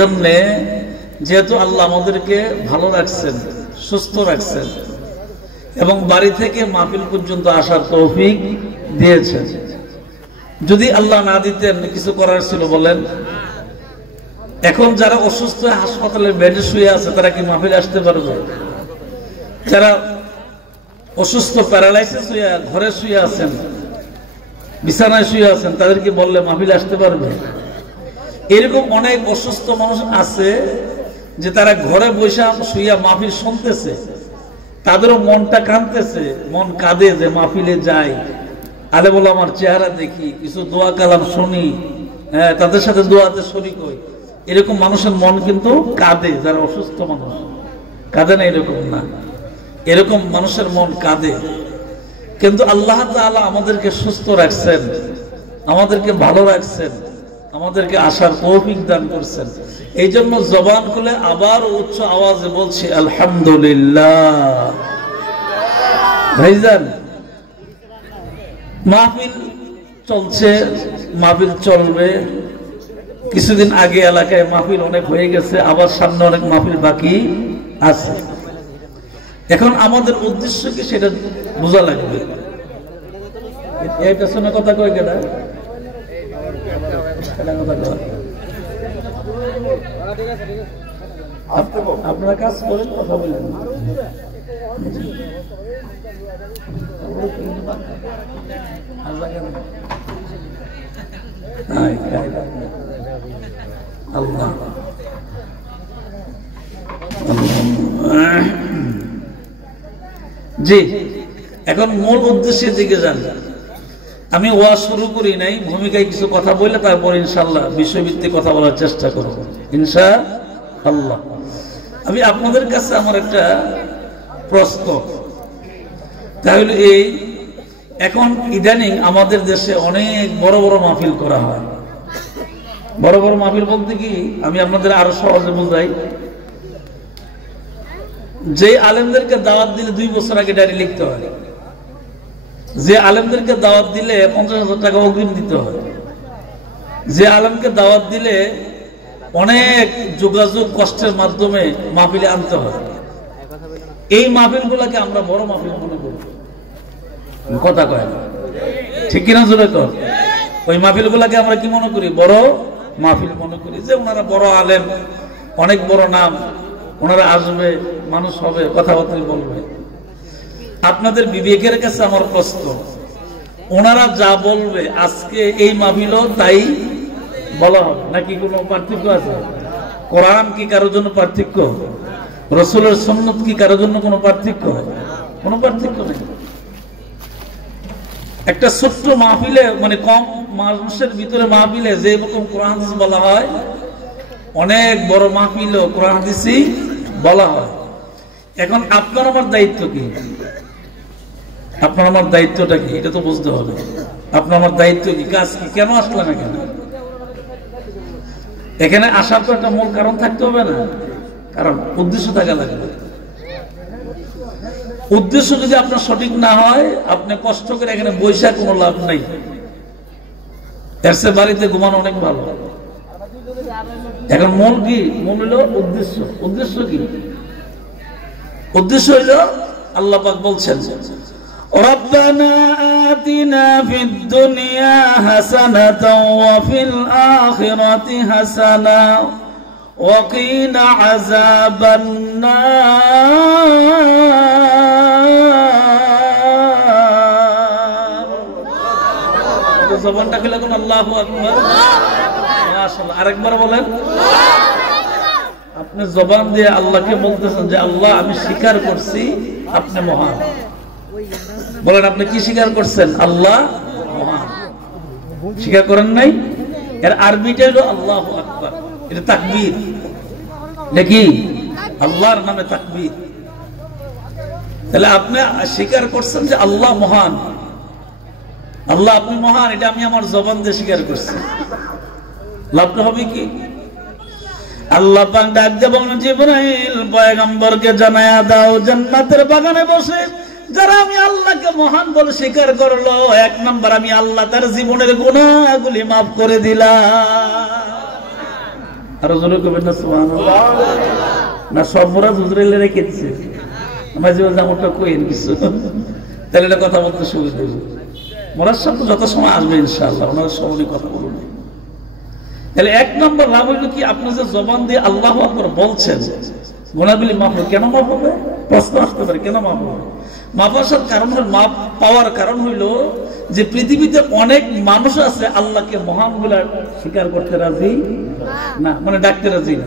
জন্য যেহেতু আল্লাহ আমাদেরকে ভালো রাখছেন, সুস্থ রাখছেন এবং বাড়ি থেকে মাহফিল পর্যন্ত আসার তৌফিক দিয়েছেন, যদি আল্লাহ না দিতেন কিছু করার ছিল বলেন? এখন যারা অসুস্থ হাসপাতালে বেডে শুয়ে আছে তারা কি মাহফিল আসতে পারবে? যারা অসুস্থ প্যারালাইসিস হয়ে ঘরে শুয়ে আছেন, বিছানায় শুয়ে আছেন, তাদেরকে বললে মাহফিল আসতে পারবে? এরকম অনেক অসুস্থ মানুষ আছে যে তারা ঘরে বসে শুইয়া মাহফিল শুনতেছে, তাদেরও মনটা কাঁদতেছে, মন কাঁদে যে মাহফিলে যাই, আলেম ওলামার চেহারা দেখি, কিছু দোয়া কালাম শুনি, হ্যাঁ তাদের সাথে দোয়াতে শরীক হই। এরকম মানুষের মন কিন্তু কাঁদে, যারা অসুস্থ মানুষ কাঁদে না এরকম না, এরকম মানুষের মন কাঁদে। কিন্তু আল্লাহ তাআলা আমাদেরকে সুস্থ রাখছেন, আমাদেরকে ভালো রাখছেন, আমাদেরকে আসার তৌফিক দান করছেন। এই জন্য জবান খুলে আবার উচ্চ আওয়াজে বলছি আলহামদুলিল্লাহ। ভাইজান, মাহফিল চলছে, মাহফিল চলবে। কিছুদিন আগে এলাকায় মাহফিল অনেক হয়ে গেছে, আবার সামনে অনেক মাহফিল বাকি আছে। এখন আমাদের উদ্দেশ্য কি সেটা বোঝা লাগবে। এইটা শুনে কথা কয় কেনা আপনারা কাজ করেন, কথা বলেন। আল্লাহ জি, এখন মূল উদ্দেশ্যের দিকে যান। আমি ওয়াজ শুরু করি নাই, ভূমিকায় কিছু কথা বলে তারপর ইনশাআল্লাহ বিষয়ভিত্তিক কথা বলার চেষ্টা করব ইনশাআল্লাহ। আমি আপনাদের কাছে আমার একটা প্রশ্ন, তাহলে এই এখন ইদানিং আমাদের দেশে অনেক বড় বড় মাহফিল করা হয়। বড় বড় মাহফিল বলতে কি, আমি আপনাদের আরো সহজে বোঝাই। যে আলেমদেরকে দাওয়াত দিলে 2 বছর আগে ডায়েরি লিখতে হয়, যে আলেমদেরকে দাওয়াত দিলে 50,000 টাকা অগ্রিম দিতে হয়, যে আলেমকে দাওয়াত দিলে অনেক যোগাযোগ কষ্টের মাধ্যমে মাহফিলে আনতে হয়, এই মাহফিল গুলাকে আমরা বড় মাহফিল মনে করি। কথা কয় না, ঠিক কিনা জোরে কর? ওই মাহফিল গুলাকে আমরা কি মনে করি? বড় মাহফিল মনে করি। যে ওনারা বড় আলেম, অনেক বড় নাম, ওনারা আসবে, মানুষ হবে, কথাবার্তা বলবে। আপনাদের বিবেকের কাছে আমার প্রশ্ন, ওনারা যা বলবে আজকে এই মাহফিলও তাই বলা হবে নাকি কোনো পার্থক্য আছে? কোরআন কি কারোর জন্য পার্থক্য? রাসূলের সুন্নাত কি কারোর জন্য কোনো পার্থক্য? কোনো পার্থক্য নেই। একটা ছোট্ট মাহফিলে, মানে কম মানুষের ভিতরে মাহফিলে যে রকম কোরআন হাদিস বলা হয়, অনেক বড় মাহফিলও কোরআন হাদিসই বলা হয়। এখন আপনার আমার দায়িত্ব কি? আপনার আমার দায়িত্বটা কি এটা তো বুঝতে হবে। আপনার আমার দায়িত্ব কি, কাজ কি, কেন আসলাম এখানে? এখানে আসার তো একটা মূল কারণ থাকতে হবে না? কারণ উদ্দেশ্য থাকা লাগবে। উদ্দেশ্য যদি আপনার সঠিক না হয়, আপনি কষ্ট করে এখানে বৈশা কোনো লাভ নাই। এর চেয়ে বাড়িতে ঘুমানো অনেক ভালো। এখন মূল কি? মূল হলো উদ্দেশ্য। উদ্দেশ্য কি? উদ্দেশ্য হইল আল্লাহ পাক বলছেন, রব্বানা আতিনা ফিদ দুনিয়া হাসানাতাও ওয়া ফিল আখিরাতি হাসানা ওয়া কিনা আযাবান নার। জবানটা খুলে কোন আল্লাহু আকবার, মাশাআল্লাহ। আরেকবার বলেন। আপনি জবান দিয়ে আল্লাহকে বলতেছেন যে আল্লাহ আমি স্বীকার করছি আপনি মহান। বলেন আপনি কি স্বীকার করছেন? আল্লাহ মহান। স্বীকার করেন নাই? এর আরবিটা হলো আল্লাহু আকবার, এটা তাকবীর। নাকি আল্লাহর নামে তাকবীর। তাহলে আপনি স্বীকার করছেন যে আল্লাহ মহান, আল্লাহ আপনি মহান, এটা আমি আমার জবান দিয়ে স্বীকার করছি। লাভটা হবে কি? আল্লাহ পাক ডাক দিয়ে বলেন, জিবরাইল পয়গম্বরকে জানায়া দাও জান্নাতের বাগানে বসে যারা আমি আল্লাহকে মহান বলে স্বীকার করলো, 1 নাম্বার আমি আল্লাহ তার জীবনের গুনাহগুলি মাফ করে দিলাম। আরো জোরে করবেন না সুবহানাল্লাহ। না সব মোরাজ হুজুরে রেখে দিচ্ছে, মাঝে মাঝে আমারটা কইেন কিছু, তাহলে এটা কথা বলতে সুবিধা দেব। মোরাজ সাহেব তো যত সময় আসবে ইনশাআল্লাহ, ওনার সবারই কথা বলুন। তাহলে এক নম্বর লাভ হইল কি, আপনি যে জবান দিয়ে আল্লাহু আকবার বলছেন, গুনাহগুলি মাফ হবে। কেন মাফ হবে? প্রশ্ন আসতে পারে, কেন মাফ হবে? মাফ আসার কারণ হল, মাফ পাওয়ার কারণ হইল যে পৃথিবীতে অনেক মানুষ আছে আল্লাহকে মহান বলে স্বীকার করতে রাজি না, মানে ডাকতে রাজি না,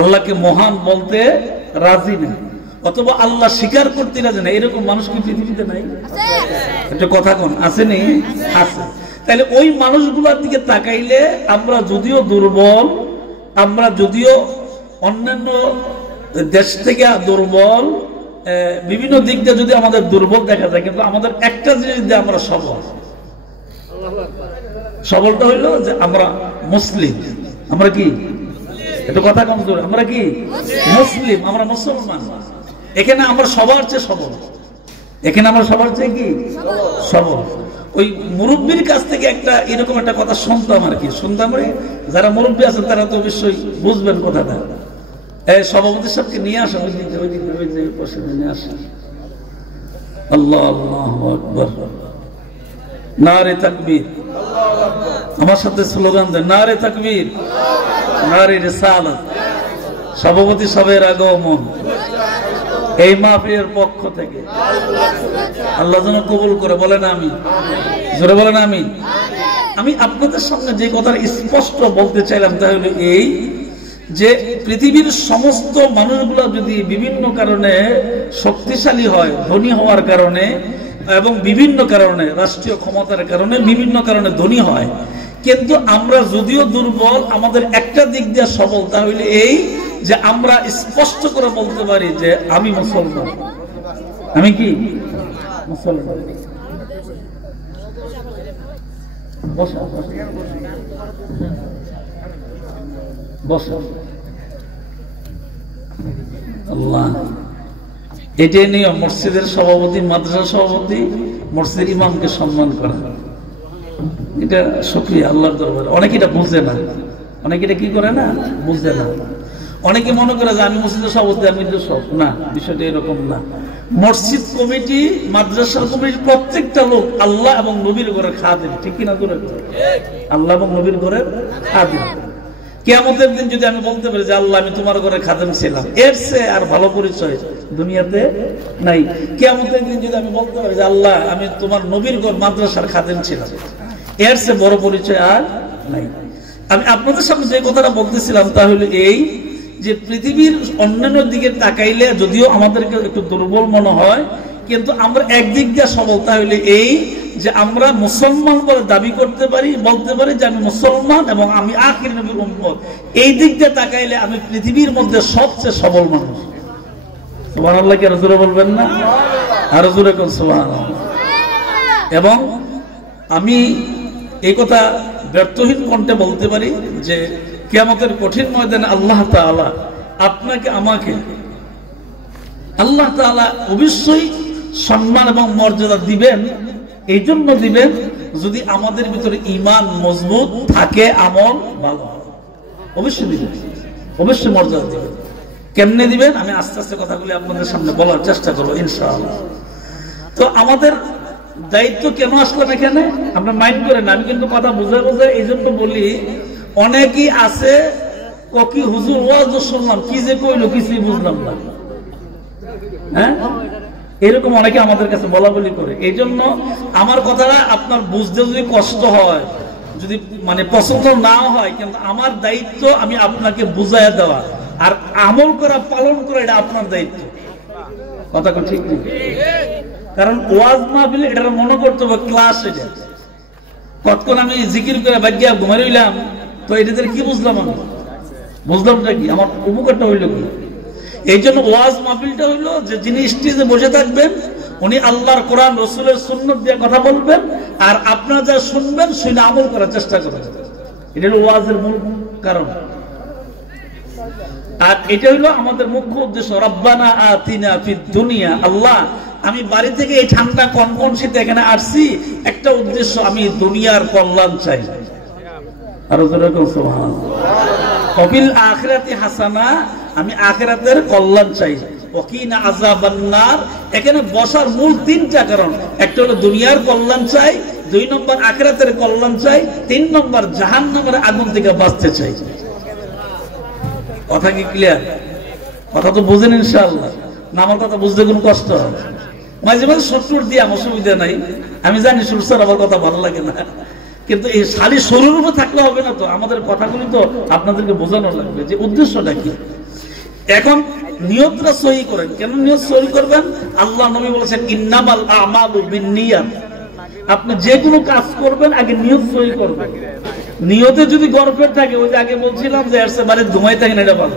আল্লাহকে মহান বলতে রাজি না, অথবা আল্লাহ স্বীকার করতে রাজি না। এরকম মানুষ কি পৃথিবীতে নাই? একটা কথা কোন আসেনি? আছে। তাহলে ওই মানুষগুলোর দিকে তাকাইলে আমরা যদিও দুর্বল, আমরা যদিও অন্যান্য দেশ থেকে দুর্বল, বিভিন্ন দিক দিয়ে যদি আমাদের দুর্বল দেখা যায়, কিন্তু আমাদের একটা জিনিস দিয়ে আমরা সবল। সবলটা হইল যে আমরা মুসলিম। আমরা কি? একটু কথা কম জোরে, আমরা কি মুসলিম, আমরা মুসলমান। এখানে আমরা সবার চেয়ে সবল, এখানে আমরা সবার চেয়ে কি সবল। ওই মুরব্বীর কাছ থেকে একটা এরকম একটা কথা শুনতাম আর কি, শুনতাম। যারা মুরব্বী আছেন তারা তো অবশ্যই বুঝবেন কথাটা। সভাপতি সাহেবকে নিয়ে আসা, ওই দিকে ওই দিকে ওই যে বসে নিয়ে আসা। আল্লাহু আকবার, নারে তাকবীর। আমার সাথে স্লোগান দেন, নারে তাকবীর, নারে রিসালাত। সভাপতি সাহেবের আগমন এই মাহফিলের পক্ষ থেকে আল্লাহ যেন কবুল করে। বলেন আমি, জোরে বলেন আমি। আমি আপনাদের সামনে যে কথা স্পষ্ট বলতে চাইলাম তা হলো এই, যে পৃথিবীর সমস্ত মানুষগুলো যদি বিভিন্ন কারণে শক্তিশালী হয়, ধনী হওয়ার কারণে এবং বিভিন্ন কারণে, রাষ্ট্রীয় ক্ষমতার কারণে, বিভিন্ন কারণে ধনী হয়, কিন্তু আমরা যদিও দুর্বল, আমাদের একটা দিক দিয়ে সবল, তাহলে এই যে আমরা স্পষ্ট করে বলতে পারি যে আমি মুসলমান। আমি কি মুসলমান? আল্লাহ, এটাই নিয়ম। মসজিদের সভাপতি, মাদ্রাসা সভাপতি, মসজিদের ইমামকে সম্মান করা, এটা শুকরিয়া আল্লাহর দরবারে। অনেকে এটা বুঝে না, অনেকে এটা কি করে না, বুঝে না। অনেকে মনে করে যে আমি মসজিদের সভাপতি, আমি তো সব না। বিষয়টা এরকম না। মসজিদ কমিটি, মাদ্রাসার কমিটি, প্রত্যেকটা লোক আল্লাহ এবং নবীর ঘরের খাদেম, ঠিক কিনা? আল্লাহ এবং নবীর ঘরের খাদেম। কিয়ামতের দিন যদি আমি বলতে পারি যে আল্লাহ আমি তোমার ঘরে খাদেম ছিলাম, এর চেয়ে আর ভালো পরিচয় দুনিয়াতে নাই। কিয়ামতের দিন যদি আমি বলতে পারি যে আল্লাহ আমি তোমার নবীর ঘর মাদ্রাসার খাদেম ছিলাম, এর চেয়ে বড় পরিচয় আর নাই। আমি আপনাদের সামনে যে কথাটা বলতেছিলাম তা হলো এই, যে পৃথিবীর অন্যান্য দিকে তাকাইলে যদিও আমাদেরকে একটু দুর্বল মনে হয়, কিন্তু আমরা একদিক দিয়ে সবল। তাহলে এই যে আমরা মুসলমান বলে দাবি করতে পারি, বলতে পারি যে আমি মুসলমান এবং আমি আখির নবীর উম্মত। এই দিক দিয়ে তাকাইলে আমি পৃথিবীর মধ্যে সবচেয়ে সবল মানুষ। সুবহানাল্লাহ, কি আরো জোরে বলবেন না? আরো জোরে কোন সুবহানাল্লাহ। এবং আমি এই কথা ব্যর্থহীন কণ্ঠে বলতে পারি যে কিয়ামতের কঠিন ময়দানে আল্লাহ তাআলা আপনাকে আমাকে, আল্লাহ তাআলা অবশ্যই সম্মান এবং মর্যাদা দিবেন। এই জন্য দিবেন যদি আমাদের ভিতরে ঈমান মজবুত থাকে, আমল ভালো, অবশ্যই দিবেন, অবশ্যই মর্যাদা দিবেন। কেমনে দিবেন আমি আস্তে আস্তে কথাগুলি আপনাদের সামনে বলার চেষ্টা করবো ইনশাআল্লাহ। তো আমাদের দায়িত্ব কেন আসলাম এখানে আপনার মাইন্ড করেন, আমি কিন্তু কথা বুঝে বুঝে এই জন্য বলি। অনেকেই আছে কি হুজুর ওয়াজ শুনলাম, কি যে কইলো কিছুই বুঝলাম না, হ্যাঁ, এরকম অনেকে আমাদের কাছে বলা বলি করে। এই জন্য আমার কথাটা আপনার বুঝতে যদি কষ্ট হয়, যদি মানে পছন্দ না হয়, কিন্তু আমার দায়িত্ব আমি আপনাকে বুঝাইয়া দেওয়া আর আমল করা, পালন করা, এটা আপনার দায়িত্ব। কথা ঠিক নেই, কারণ ওয়াজ মাহফিল এটা মনে করতে হবে ক্লাস। এটা কতক্ষণ আমি জিকির করে বাগিয়া ঘুমাই রইলাম, তো এটাদের কি বুঝলাম? আমি বুঝলামটা কি, আমার উপকারটা হইল কি? এই জন্য ওয়াজ মাহফিলটা হইলো যে যিনি স্টেজে বসে থাকবেন উনি আল্লাহর কোরআন রাসূলের সুন্নাত দিয়ে কথা বলবেন, আর আপনারা যা শুনবেন শুনে আমল করার চেষ্টা করবেন। এটা হলো ওয়াজের মূল কারণ। আর এটা হইলো আমাদের মুখ্য উদ্দেশ্য। রব্বানা আতিনা ফিদ দুনিয়া, আল্লাহ আমি বাড়ি থেকে এই ঠান্ডা কনকন শীতে এখানে আসছি, একটা উদ্দেশ্য, আমি দুনিয়ার কল্যাণ চাই। আরো জোরে বলুন সুবহানাল্লাহ। ওয়াফিল আখিরাতি হাসানা, আমি আখিরাতের কল্যাণ চাই। ওয়াকিনা আযাবান নার, এখানে বসার মূল তিনটা কারণ। একটা হলো দুনিয়ার কল্যাণ চাই, 2 নম্বর আখিরাতের কল্যাণ চাই, 3 নম্বর জাহান্নামের আগুন থেকে বাঁচতে চাই। কথা কি ক্লিয়ার? কথা তো বুঝেন ইনশাআল্লাহ না? আমার কথা বুঝতে কোনো কষ্ট হয়? মাঝে মাঝে সুর দিয়ে আমার অসুবিধা নাই, আমি জানি সুর স্যার আমার কথা ভালো লাগে না, কিন্তু এই শালি সুরের উপর থাকলে হবে না তো। আমাদের কথাগুলি তো আপনাদেরকে বোঝানো লাগবে যে উদ্দেশ্যটা কি। এখন নিয়তটা সহি করেন। কেন নিয়ত সহি করবেন? আল্লাহ নবী বলেছেন ইন্নামাল আমালু বিন্নিয়াত। আপনি যে কোনো কাজ করবেন আগে নিয়ত সহি করবেন। নিয়তে যদি গর্বের থাকে, ওই যে আগে বলছিলাম যে এরসে বাড়ির ঘুমাই থাকেন, এটা ভালো।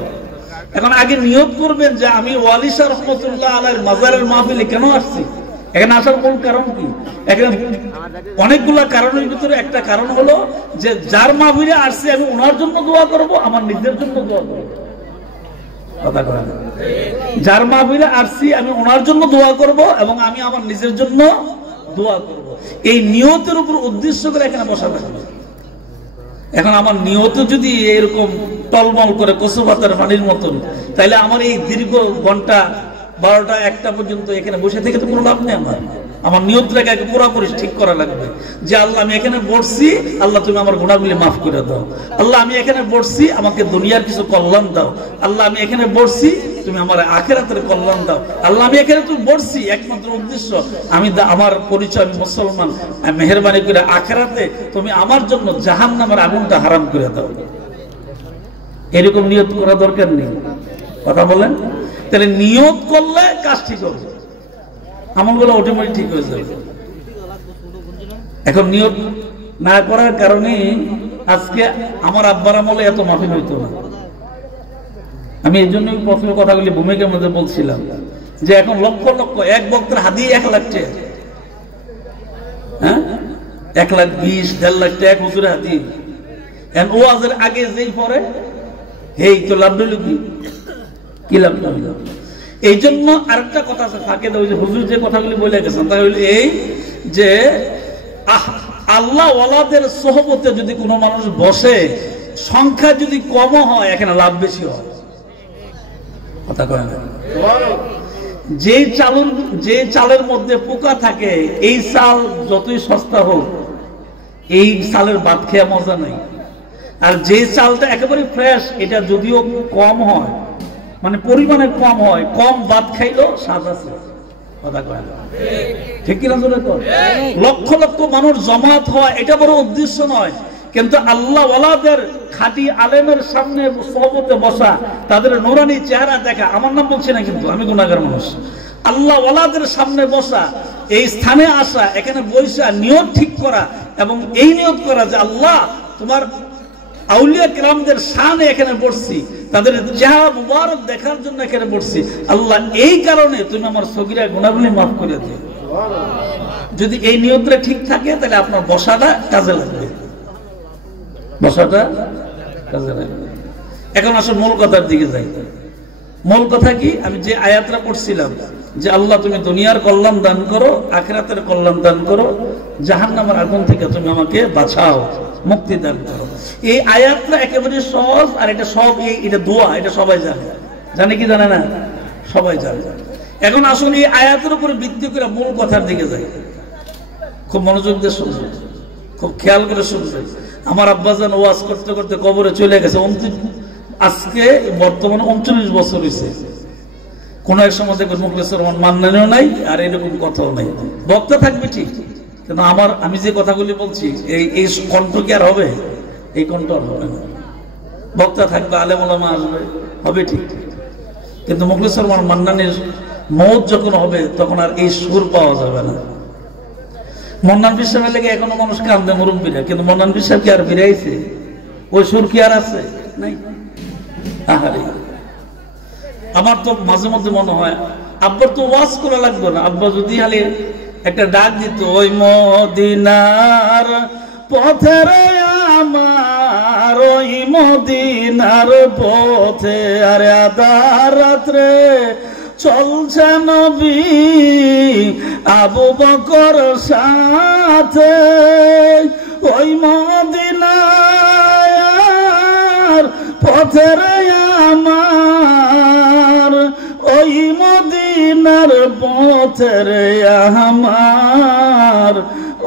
এখন আগে নিয়ত করবেন যে আমি ওয়ালি শাহ রহমাতুল্লাহ আলাইহির মাজারের মাহফিলে কেন আসছি, এখানে আসার মূল কারণ কি? এখানে অনেকগুলা কারণের ভিতরে একটা কারণ হলো যে যার মাহফিলে আসছি আমি ওনার জন্য দোয়া করব, আমার নিজের জন্য দোয়া করব। কথা কয় না? যার মাহফিলে আসছি আমি ওনার জন্য দোয়া করব এবং আমি আমার নিজের জন্য দোয়া করব। এই নিয়তের উপর উদ্দেশ্য করে এখানে বসা থাকবে। এখন আমার নিয়ত যদি এরকম টলমল করে কচু পাতার পানির মতন, তাহলে আমার এই দীর্ঘ ঘন্টা 12টা 1টা পর্যন্ত এখানে বসে থেকে তো কোনো লাভ নেই। আমার নিয়তটাকে আগে পুরোপুরি ঠিক করা লাগবে যে আল্লাহ আমি এখানে বসছি, আল্লাহ তুমি আমার গুনাহগুলি মাফ করে দাও। আল্লাহ আমি এখানে বসছি, আমাকে দুনিয়ার কিছু কল্যাণ দাও। আল্লাহ আমি এখানে বসছি, তুমি আমার আখিরাতের কল্যাণ দাও। আল্লাহ আমি এখানে তুমি বসছি, একমাত্র উদ্দেশ্য আমি আমার পরিচয় আমি মুসলমান, মেহেরবানি করে আখিরাতে তুমি আমার জন্য জাহান্নামের আগুনটা হারাম করে দাও। এরকম নিয়ত করা দরকার নেই। কথা বলেন? তাহলে নিয়ত করলে কাজ ঠিক হবে, আমলগুলো অটোমেটিক ঠিক হয়ে যাবে। এখন নিয়ত না করার কারণে আজকে আমার আব্বার আমলে এত মাহফিল হইতো না। আমি এই জন্য প্রথমে কথাগুলি ভূমিকার মধ্যে বলছিলাম যে এখন লক্ষ লক্ষ, এক বক্তার হাদিয়ে 1 লাখ টাকা, হ্যাঁ 1,20,000 1.5 লাখ টাকা হুজুরে হাদিয়ে। এখন ওয়াজের আগে যেই পরে এই তো লাভ হইল কি লাভ হইল? এই জন্য আরেকটা কথা আছে ফাঁকে দেওয়া, যে হুজুর যে কথাগুলি বলে গেছেন তা হইল এই যে আল্লাহ ওয়ালাদের সোহবতে যদি কোনো মানুষ বসে, সংখ্যা যদি কম হয় এখানে লাভ বেশি হয়। কথা কয় না? যে চালের মধ্যে পোকা থাকে, এই চাল যতই সস্তা হোক এই চালের ভাত খেয়ে মজা নাই। আর যে চালটা একেবারে ফ্রেশ, এটা যদিও কম হয়, মানে পরিমাণে কম হয়, কম ভাত খাইলেও স্বাদ আছে। কথা কয় না? ঠিক কিনা? লক্ষ লক্ষ মানুষ জমাত হয় এটা বড় উদ্দেশ্য নয়, কিন্তু আল্লাহ ওয়ালাদের খাঁটি আলেমের সামনে সোহবতে বসা, তাদের নুরানি চেহারা দেখা। আমার নাম বলছি না, কিন্তু আমি গুনাহগার মানুষ। আল্লাহ ওয়ালাদের সামনে বসা, এই স্থানে আসা, এখানে বসা, নিয়ত ঠিক করা এবং এই নিয়ত করা যে আল্লাহ তোমার আউলিয়া কিরামদের শানে এখানে বসছি, তাদের চেহারা মুবারক দেখার জন্য এখানে বসছি। আল্লাহ এই কারণে তুমি আমার সগীরা গুনাহগুলি মাফ করে দিও। যদি এই নিয়তটা ঠিক থাকে তাহলে আপনার বসাটা কাজে লাগবে, বসাটা কাজে লাগবে। এখন আসলে মূল কথার দিকে যাই। মূল কথা কি? আমি যে আয়াতটা পড়ছিলাম যে আল্লাহ তুমি দুনিয়ার কল্যাণ দান করো, আখিরাতের কল্যাণ দান করো, জাহান্নামের আগুন থেকে তুমি আমাকে বাঁচাও, মুক্তি দান করো। এই আয়াতটা একেবারে সহজ, আর এটা সব এটা দোয়া, এটা সবাই জানে। জানে কি জানে না? সবাই জানে। এখন আসলে এই আয়াতের উপরে ভিত্তি করে মূল কথার দিকে যাই। খুব মনোযোগ দিয়ে শুনবে, খুব খেয়াল করে শুনবে। আমার আব্বাজান ওয়াজ করতে করতে কবরে চলে গেছে। আজকে বর্তমানে 39 বছর হয়েছে। কোন এক সময় দেখবেন মুখলেসুর রহমান মান্নানিও নাই, আর এরকম কথাও নাই। বক্তা থাকবে ঠিক, কিন্তু আমি যে কথাগুলি বলছি এই কণ্ঠ কি আর হবে? এই কণ্ঠ আর হবে না। বক্তা থাকবে, আলেম ওলামা আসবে, হবে ঠিক, কিন্তু মুখলেসুর রহমান মান্নানির মৌত যখন হবে তখন আর এই সুর পাওয়া যাবে না। মন্নান বিশ্বাসের লেগে এখনো মানুষ কান্দে মুরব্বীরা, কিন্তু মন্নান বিশ্বাস কি আর ফিরাইছে? ওই সুর কি আর আছে? নাই। আহারে, আমার তো মাঝে মধ্যে মনে হয় আব্বার তো ওয়াজ করা লাগবে না, আব্বা যদি খালি একটা ডাক দিত, ওই মদিনার পথের আমার, ওই মদিনার পথে আরে আধার রাত্রে চলছে নবী আবু বকর সাথে, ওই মদিনার পথের আমার, ওই মদিনার পথের আমার,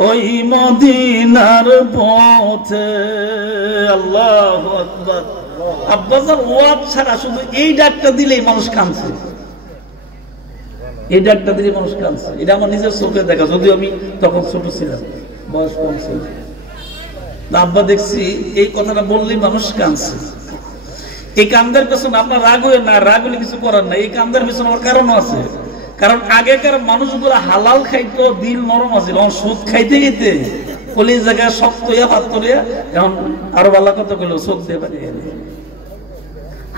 ওই মদিনার পথে। আল্লাহু আকবার। আব্বাজান ওয়াজ ছাড়া শুধু এই ডাকটা দিলেই মানুষ কাঁদছে, এই ডাকটা দিলে মানুষ কাঁদছে। এটা আমার নিজের চোখে দেখা, যদিও আমি তখন ছোট ছিলাম, বয়স কম ছিল। আব্বা দেখছি এই কথাটা বললেই মানুষ কাঁদছে। এই কান্দের পেছনে আপনার রাগ হয়ে না, রাগ হলে কিছু করার নাই। এই কান্দের পেছনে আমার কারণও আছে, কারণ আগেকার মানুষগুলো হালাল খাইতো, দিল নরম আছে। এখন সুদ খাইতে খাইতে কলির জায়গায় শক্ত হইয়া ভাত করিয়া, এখন আরো ভালো কথা কইল চোখ দিয়ে পারে।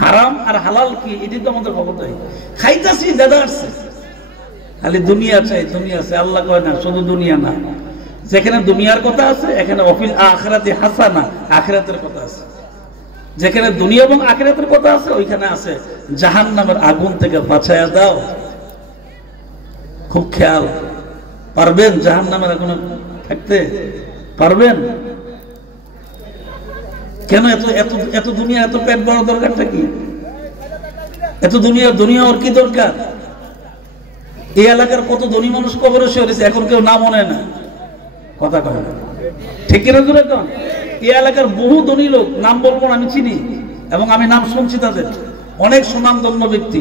হারাম আর হালাল কি এটি তো আমাদের খবর নাই। খাইতেছি দাদা আসছে, খালি দুনিয়া চাই, দুনিয়া আছে। আল্লাহ কয় না শুধু দুনিয়া না, যেখানে দুনিয়ার কথা আছে এখানে অফিল আখিরাতি হাসানা, আখিরাতের কথা আছে। যেখানে দুনিয়া এবং আখিরাতের কথা আছে ওইখানে আছে জাহান্নামের আগুন থেকে বাঁচায়া দাও। খুব খেয়াল, পারবেন জাহান্নামের আগুনে থাকতে পারবেন? কেন এত এত এত দুনিয়া, এত পেট বড় দরকারটা কি? এত দুনিয়া, দুনিয়া ওর কি দরকার? এই এলাকার কত ধনী মানুষ কবরে শুয়েছে, এখন কেউ নাম মনে না, কথা কয় না, ঠিক কিনা জোরে কন? এই এলাকার বহু ধনী লোক, নাম বলবো না, আমি চিনি এবং আমি নাম শুনছি তাদের, অনেক সুনামধন্য ব্যক্তি,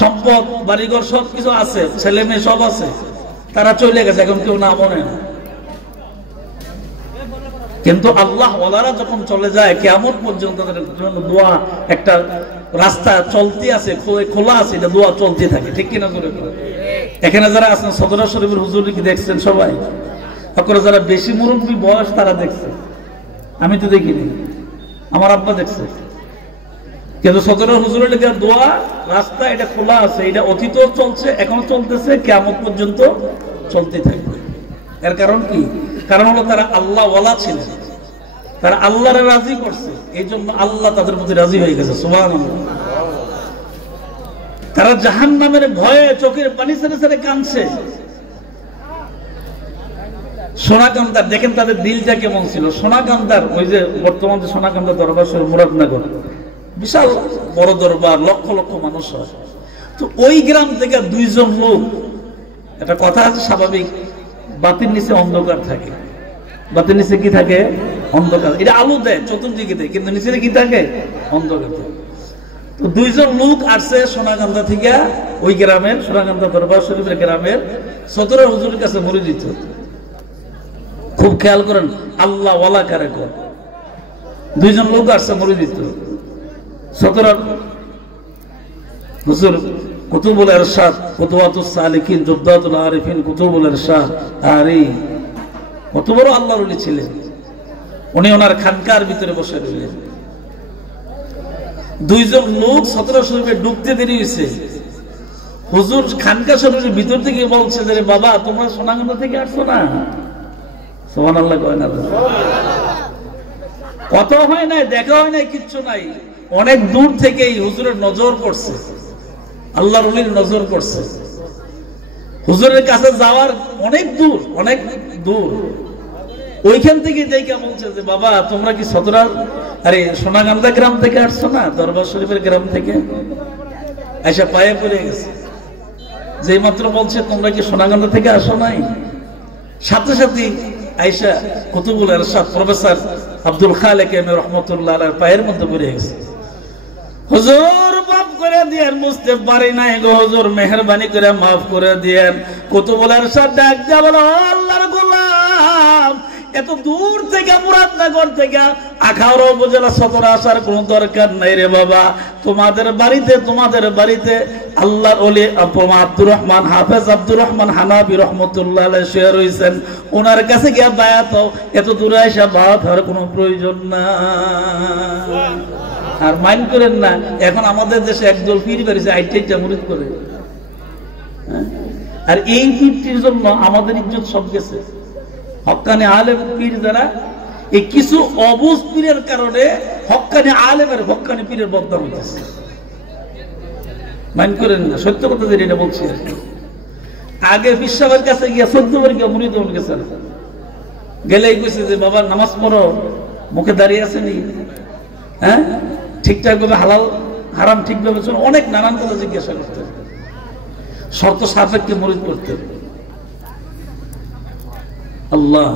সম্পদ বাড়িঘর সব কিছু আছে, ছেলে মেয়ে সব আছে, তারা চলে গেছে, এখন কেউ নাম মনে না। কিন্তু আল্লাহ ওয়ালারা যখন চলে যায় কিয়ামত পর্যন্ত তাদের জন্য দোয়া, একটা রাস্তা চলতে আছে, খোলা আছে, এটা দোয়া চলতে থাকে, ঠিক কিনা জোরে বলেন? এখানে যারা আছেন সদরা শরীফের হুজুর কি দেখছেন সবাই? আপনারা যারা বেশি মুরব্বী বয়স তারা দেখছে, আমি তো দেখিনি, আমার আব্বা দেখছে। কিন্তু সদরা হুজুরের লেগে দোয়া রাস্তা এটা খোলা আছে, এটা অতীতও চলছে, এখনো চলতেছে, কিয়ামত পর্যন্ত চলতে থাকবে। এর কারণ কি? কারণ হলো তারা আল্লাহ ওয়ালা ছিলেন, তারা আল্লাহরে রাজি করছে, এই জন্য আল্লাহ তাদের প্রতি রাজি হয়ে গেছে। সুবহানাল্লাহ। তারা জাহান্নামের ভয়ে চোখের পানি ছেড়ে ছেড়ে কাঁদছে। সোনাকান্দার দেখেন তাদের দিলটা কেমন ছিল। সোনাকান্দার ওই যে বর্তমান যে সোনাকান্দা দরবার শরীফ মুরাদনগর, বিশাল বড় দরবার, লক্ষ লক্ষ মানুষ হয়। তো ওই গ্রাম থেকে দুইজন লোক, একটা কথা আছে স্বাভাবিক, বাতির নিচে অন্ধকার থাকে, বাতির নিচে কি থাকে? অন্ধকার। এটা আলো দেয় চতুর্দিকে দেয়, কিন্তু নিচে কি থাকে? অন্ধকার থাকে। তো দুইজন লোক আসছে সোনাকান্দা থেকে, ওই গ্রামের সোনাকান্দা দরবার শরীফের গ্রামের সদরা হুজুরের কাছে মরে দিত। খুব খেয়াল করেন, আল্লাহ ওয়ালা কারে কর। দুইজন লোক আসছে মরে দিত। সদরা হুজুর কুতুবুল ইরশাদ, কুতুওয়াতুস সালিকিন, জুদ্দাতুল আরিফিন, কুতুবুল ইরশাদ, আরে কত বড় আল্লাহর ওলি ছিলেন। উনি ওনার খানকার ভিতরে বসে রইলেন। দুইজন লোক সদরা শরীফে ঢুকতে দেরি হয়েছে। হুজুর খানকা শরীফের ভিতর থেকে বলছে যে বাবা তোমরা সোনাকান্দা থেকে আসছো না? সুবহানাল্লাহ কয় না? কথা হয় নাই, দেখা হয় নাই, কিচ্ছু নাই। অনেক দূর থেকেই হুজুরের নজর পড়ছে, আল্লাহর ওলির নজর পড়ছে। হুজুরের কাছে যাওয়ার অনেক দূর, অনেক দূর। ওইখান থেকে দেখে বলছে যে বাবা তোমরা কি সদরা, আরে সোনাকান্দা গ্রাম থেকে আসছো না? দরবার শরীফের গ্রাম থেকে এসে পায়ে পড়ে গেছে। যেই মাত্র বলছে তোমরা কি সোনাকান্দা থেকে আসো নাই, সাথে সাথে আয়েশা কুতুবুল ইরশাদ প্রফেসর আব্দুল খালেক এম রহমতুল্লাহ আলাইহির পায়ের মধ্যে পড়ে গেছে। হুজুর মাফ করে দিয়েন, বুঝতে পারি নাই গো হুজুর, মেহেরবানি করে মাফ করে দিয়েন। কুতুবুল ইরশাদ ডাক দিয়া বলো, আল্লাহর গোলাম, এত দূর থেকে মুরাদনগর থেকে আখাউড়া উপজেলা সদরে আসার কোন দরকার নাই রে বাবা। তোমাদের বাড়িতে আল্লাহর ওলি আব্দুর রহমান, হাফেজ আব্দুর রহমান হানাফি রহমতুল্লাহ আলাইহি শুয়ে রইছেন, ওনার কাছে গিয়ে বায়াত হও। এত দূরে এসে বায়াত হওয়ার কোনো প্রয়োজন না। আর মাইন্ড করেন না, এখন আমাদের দেশে একদল পীর বেরিয়েছে, আইটা মুরিদ করে। আর এই পীরটির জন্য আমাদের ইজ্জত সব গেছে। হক্কানি আলেম পীর যারা, এই কিছু অবুঝ পীরের কারণে হক্কানি আলেমের, হক্কানি পীরের বদনাম হইতেছে। মাইন্ড করেন না, সত্য কথা যেটা এটা বলছি। আগে পীর সাহেবের কাছে গিয়ে 14 বার গিয়ে মুরিদ হয়ে গেছে, গেলেই কইছে যে বাবা নামাজ পড়ো, মুখে দাঁড়িয়ে আসেনি, হ্যাঁ, ঠিকঠাক ভাবে হালাল হারাম ঠিকভাবে চলে, অনেক নানান কথা জিজ্ঞাসা করতেন, শর্ত সাপেক্ষে মুরিদ করতেন। আল্লাহ,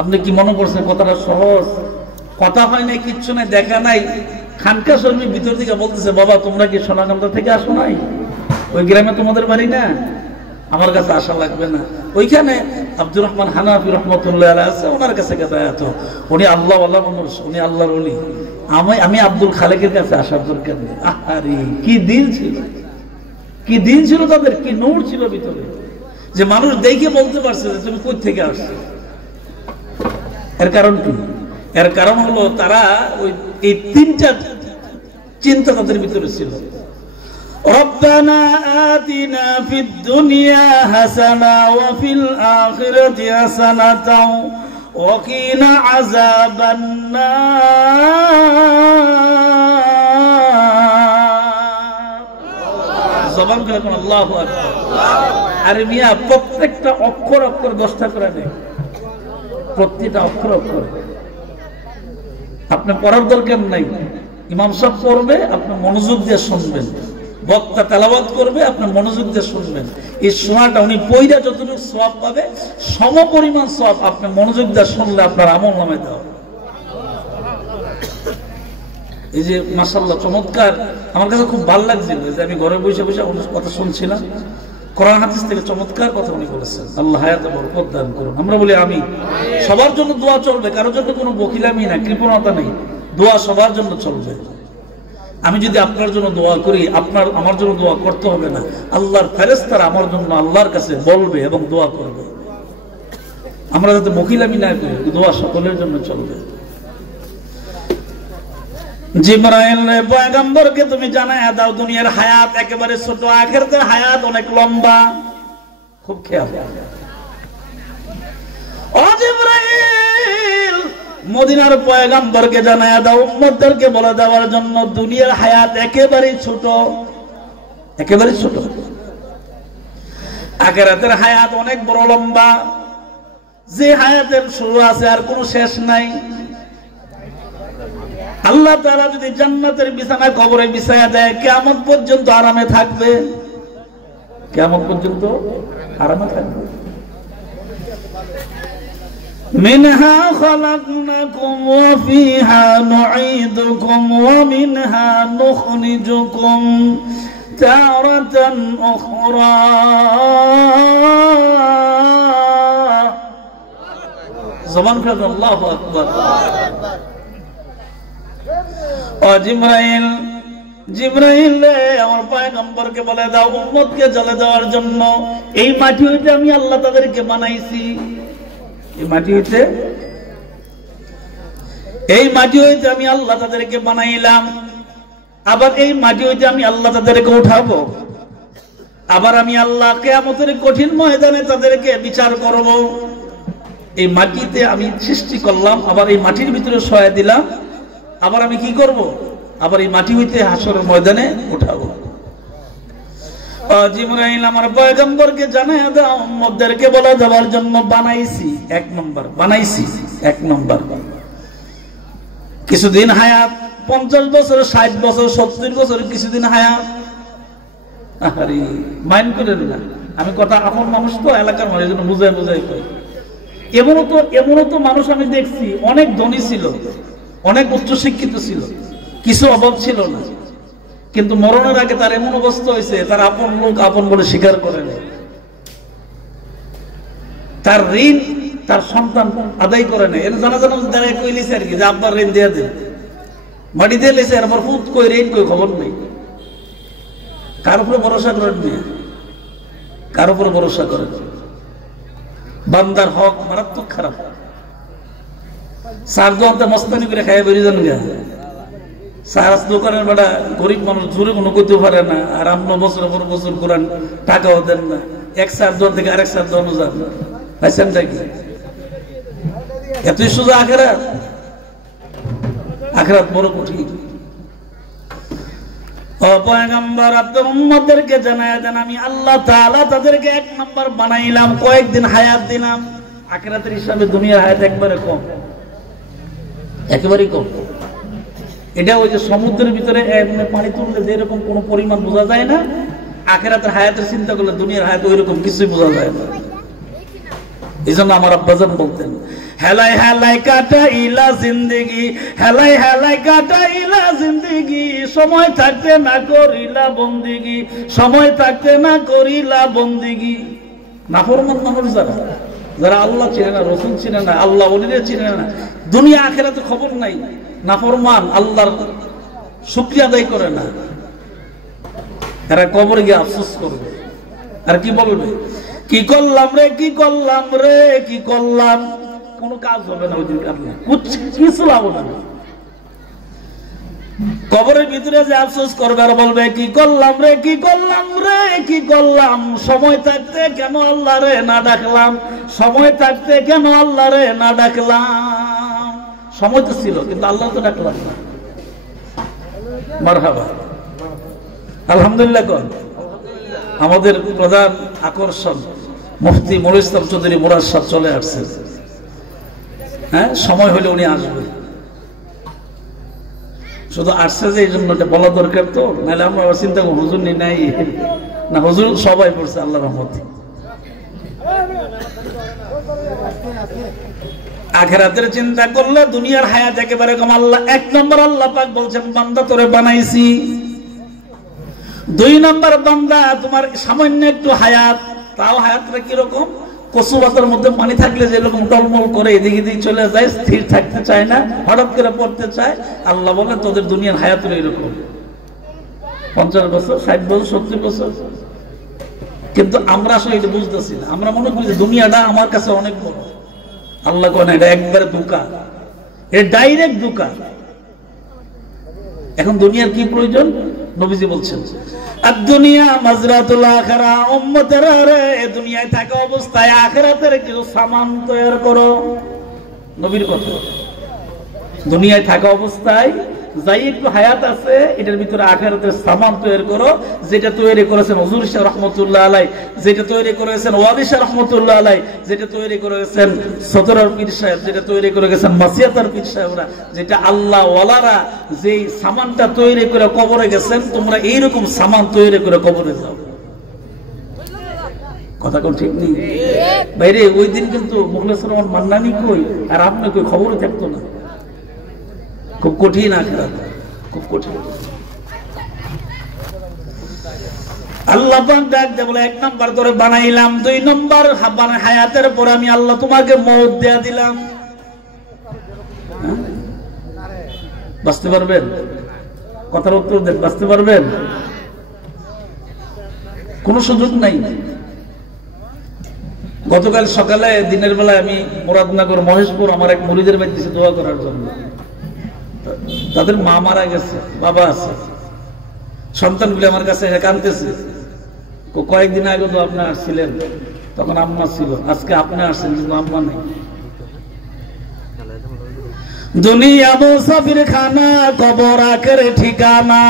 আপনি কি মনে করছেন কথাটা সহজ? কথা হয় নাই, কিচ্ছু নাই, দেখা নাই। খানকা শরীফের ভিতর থেকে বলতেছে, বাবা তোমরা কি সোনাকান্দা থেকে আসো নাই? ওই গ্রামে তোমাদের বাড়ি না? আমার কাছে আসা লাগবে না। ওইখানে আব্দুর রহমান হানাফি রহমতুল্লাহ আলাইহি আছে, ওনার কাছে গেদায়াত, উনি আল্লাহ ওয়ালা মানুষ, উনি আল্লাহর ওলি। আমি আব্দুল খালেকের কাছে আসার দরকার নেই। আরে কি দিন ছিল, কি দিন ছিল তাদের, কি নূর ছিল ভিতরে, যে মানুষ দেখে বলতে পারছে যে তুমি কই থেকে আসছো। এর কারণ কি? এর কারণ হলো তারা ওই এই তিনটা চিন্তা তাদের ভিতরে ছিল। রব্বানা আতিনা ফিদ দুনিয়া হাসানা ওয়া ফিল আখিরাতি হাসানাতাও ওয়া কিনা আযাবান নার। জবান করে কোন আল্লাহু আকবার। আরে মিয়া, প্রত্যেকটা অক্ষর অক্ষর 10টা করে নেই, প্রত্যেকটা অক্ষর অক্ষর। আপনি পড়ার দরকার নাই, ইমাম সাহেব পড়বে, আপনি মনোযোগ দিয়ে শুনবেন। বক্তা তেলাওয়াত করবে, আপনি মনোযোগ দিয়ে শুনবেন। এই শোনাটা উনি পয়রা যতটুকু সওয়াব পাবে, সমপরিমাণ সওয়াব আপনি মনোযোগ দিয়ে শুনলে আপনার আমল নামে দেওয়া। এই যে মাশাআল্লাহ চমৎকার, আমার কাছে খুব ভালো লাগছিল যে আমি ঘরে বসে বসে কথা শুনছিলাম। কোরআন হাদিস থেকে চমৎকার কথা উনি বলেছেন। আল্লাহ হায়াতে বরকত দান করুন। আমরা বলি আমি। সবার জন্য দোয়া চলবে, কারোর জন্য কোনো বখিলামি না, কৃপণতা নেই। দোয়া সবার জন্য চলবে। আমি যদি আপনার জন্য দোয়া করি, আপনার আমার জন্য দোয়া করতে হবে না। আল্লাহর ফেরেশতারা আমার জন্য আল্লাহর কাছে বলবে এবং দোয়া করবে। আমরা যাতে বখিলামি না করি, দোয়া সকলের জন্য চলবে। জিবরাইল পয়গম্বরকে তুমি জানায়া দাও দুনিয়ার হায়াত একেবারে ছোট, আখিরাতের হায়াত অনেক লম্বা। খুব খেয়াল। ও জিবরাইল, মদিনার পয়গম্বরকে জানায়া দাও, উম্মতদেরকে বলে দেওয়ার জন্য দুনিয়ার হায়াত একেবারে ছোট, একেবারে ছোট। আখিরাতের হায়াত অনেক বড় লম্বা, যে হায়াতের শুরু আছে আর কোনো শেষ নাই। আল্লাহ তাআলা যদি জান্নাতের বিছানা কবরে বিছায়া দেয়, কিয়ামত পর্যন্ত আরামে থাকবে, কিয়ামত পর্যন্ত আরামে থাকবে। মিনহা খালাকনাকুম ওয়া ফিহা নুঈদুকুম ওয়া মিনহা নুখরিজুকুম তারাতান উখরা। জবান করে আল্লাহু আকবার। ও জিবরাইল, জিবরাইল আমার পয়গম্বরকে বলে দাও উম্মতকে জ্বলে দেওয়ার জন্য এই মাটি হইতে আমি আল্লাহ তাদেরকে বানাইছি। এই মাটি হইতে, এই মাটি হইতে আমি আল্লাহ তাদেরকে বানাইলাম। আবার এই মাটি হইতে আমি আল্লাহ তাদেরকে উঠাবো। আবার আমি আল্লাহ কিয়ামতের কঠিন ময়দানে তাদেরকে বিচার করব। এই মাটিতে আমি সৃষ্টি করলাম, আবার এই মাটির ভিতরে শোয়া দিলাম। আবার আমি কি করব? আবার এই মাটি হইতে হাসরের ময়দানে উঠাবো। জিবরাইল আমার পয়গম্বরকে জানায়া দাও উম্মতদেরকে বলে দেওয়ার জন্য বানাইছি। এক নম্বর বানাইছি, এক নম্বর। কিছুদিন হায়াত, 50 বছর, 60 বছর, 70 বছর, কিছুদিন হায়াত। আরে মাইন্ড করেন না, আমি কথা আপন মানুষ তো, এলাকার মানুষ, জন্য বুঝাই বুঝাই কই। এমনও তো মানুষ আমি দেখছি অনেক ধনী ছিল, অনেক উচ্চ শিক্ষিত ছিল, কিছু অভাব ছিল না, কিন্তু মরণের আগে তার এমন অবস্থা হয়েছে তার আপন লোক আপন বলে স্বীকার করে নেই। তার ঋণ তার সন্তান আদায় করে নেই। এর জানা জানা দাঁড়ায় কই লিছে আর কি, যে আব্বার ঋণ দিয়ে দেন, মাটি দিয়ে লেছে, এরপর ফুট কই ঋণ কই খবর নেই। কার উপরে ভরসা করেন না, কার উপরে ভরসা করেন। বান্দার হক মারাত্মক খারাপ। সার দোয়ান্তে মস্তানি করে খাই বেরিয়ে যান গা। সারাস দোকানের বেটা গরিব মানুষ, জোরে কোনো করতে পারে না, আর আমরা বছর পর বছর কোরআন টাকাও দেন না। এক সার দোয়ান থেকে আরেক সার দোয়ানো যান, পাইছেন নাকি? এতই সোজা আখেরাত, আখেরাত বড় কঠিন। ও পয়গম্বর, আপনার উম্মতদেরকে জানায়া দেন আমি আল্লাহ তাআলা তাদেরকে এক নাম্বার বানাইলাম, কয়েকদিন হায়াত দিলাম। আখিরাতের হিসাবে দুনিয়ার হায়াত একবারে কম, একেবারেই কম। এটা ওই যে সমুদ্রের ভিতরে পানি তুললে যে এরকম কোন পরিমাণ বোঝা যায় না, আখিরাতের হায়াতের চিন্তা করলে দুনিয়ার হায়াত ওই রকম কিছুই বোঝা যায় না। এই জন্য আমার আব্বাজান বলতেন, হেলাই হেলাই কাটাইলা জিন্দেগি, হেলাই হেলাই কাটাইলা জিন্দেগি, সময় থাকতে না করিলা বন্দিগি, সময় থাকতে না করিলা বন্দিগি। নাফরমান মানুষ যারা, যারা আল্লাহ চিনে না, রসুল চিনে না, আল্লাহ ওলিরে চিনে না, দুনিয়া আখিরাতে খবর নাই, নাফরমান, আল্লাহর শুকরিয়া আদায় করে না, এরা কবরে গিয়ে আফসোস করবে। আর কি বলবে, কি করলাম রে, কি করলাম রে, কি করলাম, কোনো কাজ হবে না ওই দিন, আপনার কিছু লাভ হবে না। কবরের ভিতরে যে আফসোস করবে আর বলবে, কি করলাম রে, কি করলাম রে, কি করলাম, সময় থাকতে কেন আল্লাহ রে না ডাকলাম, সময় থাকতে কেন আল্লাহ রে না ডাকলাম। সময় তো ছিল কিন্তু আল্লাহ তো ডাকলাম না। মারহাবা, আলহামদুলিল্লাহ। কোন আমাদের প্রধান আকর্ষণ মুফতি নুরুল ইসলাম চৌধুরী মুরাদ সাহেব চলে আসছেন। হ্যাঁ, সময় হলে উনি আসবে, শুধু আসছে যে এই জন্য বলা দরকার, তো নাহলে আমরা চিন্তা করবো হুজুর নাই না, হুজুর সবাই পড়ছে আল্লাহ রহমতে। আখিরাতের চিন্তা করলে দুনিয়ার হায়াত একেবারে কম। আল্লাহ এক নম্বর আল্লাহ পাক বলছেন, বান্দা তোরে বানাইছি। দুই নম্বর, বান্দা তোমার সামান্য একটু হায়াত, তাও হায়াতটা কিরকম, কচু পাতার মধ্যে পানি থাকলে যেরকম টলমল করে এদিকে এদিকে চলে যায়, স্থির থাকতে চায় না, হঠাৎ করে পড়তে চায়। আল্লাহ বলেন তোদের দুনিয়ার হায়াত এরকম 50 বছর, 60 বছর, 70 বছর। কিন্তু আমরা আসলে এটা বুঝতেছি না, আমরা মনে করি যে দুনিয়াটা আমার কাছে অনেক বড়। আল্লাহ কোন এটা একবারে ধোঁকা, এটা ডাইরেক্ট ধোঁকা। এখন দুনিয়ার কি প্রয়োজন, নবীজি বলছেন, আর দুনিয়া মাজরাতুল আখিরা, উম্মতেরা রে দুনিয়ায় থাকা অবস্থায় আখিরাতের কিছু সামান তৈরি করো। নবীর কথা, দুনিয়ায় থাকা অবস্থায় যাই একটু হায়াত আছে এটার ভিতরে আখিরাতের সামান তৈরি করো, যেটা তৈরি করেছেন হুজুর শাহ রহমাতুল্লাহ আলাইহি, যেটা তৈরি করেছেন ওয়ালি শাহ রহমাতুল্লাহ আলাইহি, যেটা তৈরি করেছেন সদরুল পীর সাহেব, যেটা তৈরি করে গেছেন মাসিয়াতার পীর সাহেবরা, যেটা আল্লাহ ওয়ালারা যেই সামানটা তৈরি করে কবরে গেছেন, তোমরা এইরকম সামান তৈরি করে কবরে যাও। কথা কোন ঠিক নেই বাইরে। ওই দিন কিন্তু মুখলেসুর রহমান মান্নানি কই আর আপনি কই খবরই থাকতো না। খুব কঠিন আখিরাত, খুব কঠিন। আল্লাহ পাক ডাক দেয় বলে, এক নাম্বার তোরে বানাইলাম, দুই নাম্বার হায়াতের পরে আমি আল্লাহ তোমাকে মওত দেয়া দিলাম। বাঁচতে পারবেন? কথার উত্তর দেন, বাঁচতে পারবেন? কোন সুযোগ নাই। গতকাল সকালে দিনের বেলায় আমি মুরাদনগর মহেশপুর আমার এক মুরিদের বাড়িতে দোয়া করার জন্য, তাদের মা মারা গেছে, বাবা আছে, সন্তানগুলি আমার কাছে কাঁদতেছে। কয়েকদিন আগে তো আপনি আসছিলেন, তখন আম্মা ছিল, আজকে আপনি আসছেন কিন্তু আম্মা নেই। দুনিয়া মুসাফির খানা, কবর আখের ঠিকানা,